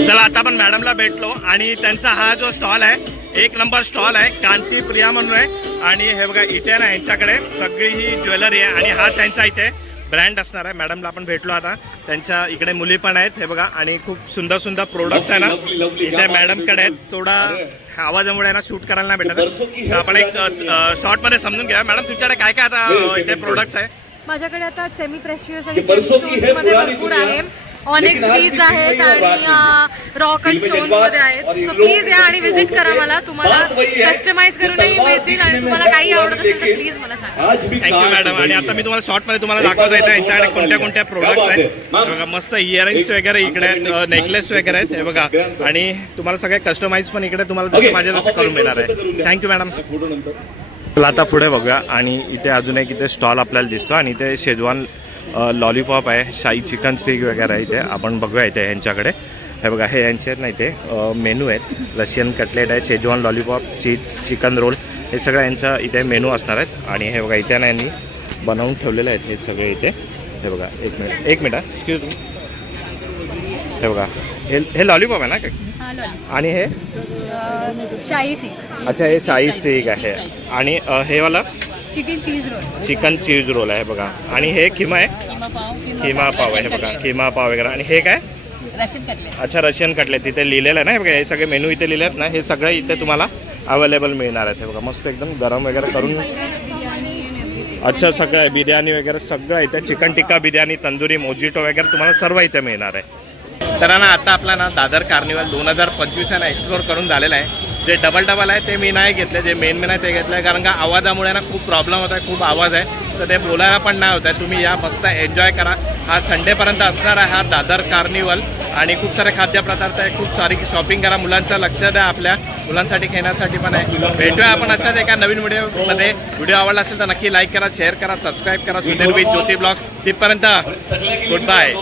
चला आता आपण मॅडमला भेटलो आणि त्यांचा हा जो स्टॉल आहे एक नंबर स्टॉल आहे, कांती प्रिया म्हणून आहे. आणि हे बघा इथे ना यांच्याकडे सगळी ही ज्वेलरी आहे आणि हाच यांचा इथे ब्रँड असणार आहे. मॅडमला आपण भेटलो आता. त्यांच्या इकडे मुली पण आहेत हे बघा. आणि खूप सुंदर सुंदर प्रोडक्ट्स आहे ना इथे मॅडमकडे आहेत. थोडा आवाजामुळे ना शूट करायला नाही भेटत. तर आपण एक शॉर्टमध्ये समजून घ्या. मॅडम तुमच्याकडे काय काय आता इथे प्रोडक्ट्स आहे? माझ्याकडे आता सेमी प्रेशियस आणि मध्ये भरपूर आहे. ऑनिक्स बीज आहेत आणि रॉकेट स्टोन्स मध्ये आहेत. सो प्लीज या आणि व्हिजिट करा मला. तुम्हाला कस्टमाइज करूनही मिळतील आणि तुम्हाला काही आवडत असेल तर प्लीज मला सांगा. Thank you madam. आणि आता मी तुम्हाला शॉर्टमध्ये तुम्हाला दाखवता येतं यांच्याकडे कोणत्या कोणत्या प्रोडक्ट्स आहेत. हे बघा मस्त इयरिंग्स वगैरे इकडे आहेत, नेकलेस वगैरे आहेत हे बघा. आणि तुम्हाला सगळे कस्टमाइज पण इकडे तुम्हाला जसं पाहिजे तसं करून मिळणार आहे. Thank you madam. चला आता पुढे बघूया. आणि इथे अजून एक इथे स्टॉल आपल्याला दिसतो आणि इथे शेजवान लॉलीपॉप आहे, शाही चिकन स्टिक वगैरे आहे. इथे आपण बघूया इथे ह्यांच्याकडे. हे बघा हे यांचे आहेत ना इथे मेनू आहेत. रशियन कटलेट आहे, शेजवान लॉलीपॉप, चीज चिकन रोल, हे सगळं यांचा इथे मेनू असणार आहेत. आणि हे बघा इथे ना यांनी बनवून ठेवलेले आहेत हे सगळे इथे. हे बघा एक मिनिट एक्सक्यूज मी. हे बघा हे लॉलीपॉप आहे ना काय? आणि हे शाही सीख, अच्छा हे शाही स्टिक आहे. आणि हे वाला chicken cheese roll, chicken cheese roll आहे बघा. आणि हे किमा आहे, किमा पाव आहे. हे बघा किमा पाव वगैरे. आणि हे काय? अच्छा रशियन कटलेट तिथे लिहिलेलं आहे ना. हे बघा हे सगळे मेनू इथे लिहिले आहेत ना. हे सगळे इथे तुम्हाला अवेलेबल मिळणार आहेत. हे बघा मस्त एकदम गरम वगैरे करून. अच्छा सगळं आहे, बिर्याणी वगैरे सगळं इथे. चिकन टिक्का बिर्याणी, तंदुरी, मोजिटो वगैरे तुम्हाला सर्व इथे मिळणार आहे. तर ना आता आपला ना दादर कार्निवल 2025 आहे ना एक्सप्लोर करून झालेला आहे. जे डबल आहे ते मी नाही घेतले, जे मेन आहे ते घेतलं आहे. कारण का आवाजामुळे ना खूप प्रॉब्लेम होत आहे, खूप आवाज आहे, तर ते बोलायला पण नाही होत आहे. तुम्ही या मस्त एन्जॉय करा. हा संडेपर्यंत असणार आहे हा दादर कार्निवल. आणि खूप सारे खाद्यपदार्थ आहे, खूप सारी शॉपिंग करा. मुलांचं लक्ष द्या, आपल्या मुलांसाठी खेळण्यासाठी पण आहे. भेटूया आपण अशाच एका नवीन व्हिडिओमध्ये. व्हिडिओ आवडला असेल तर नक्की लाईक करा, शेअर करा, सबस्क्राईब करा. Sudhir with Jyoti blogs. तिथपर्यंत गुड बाय.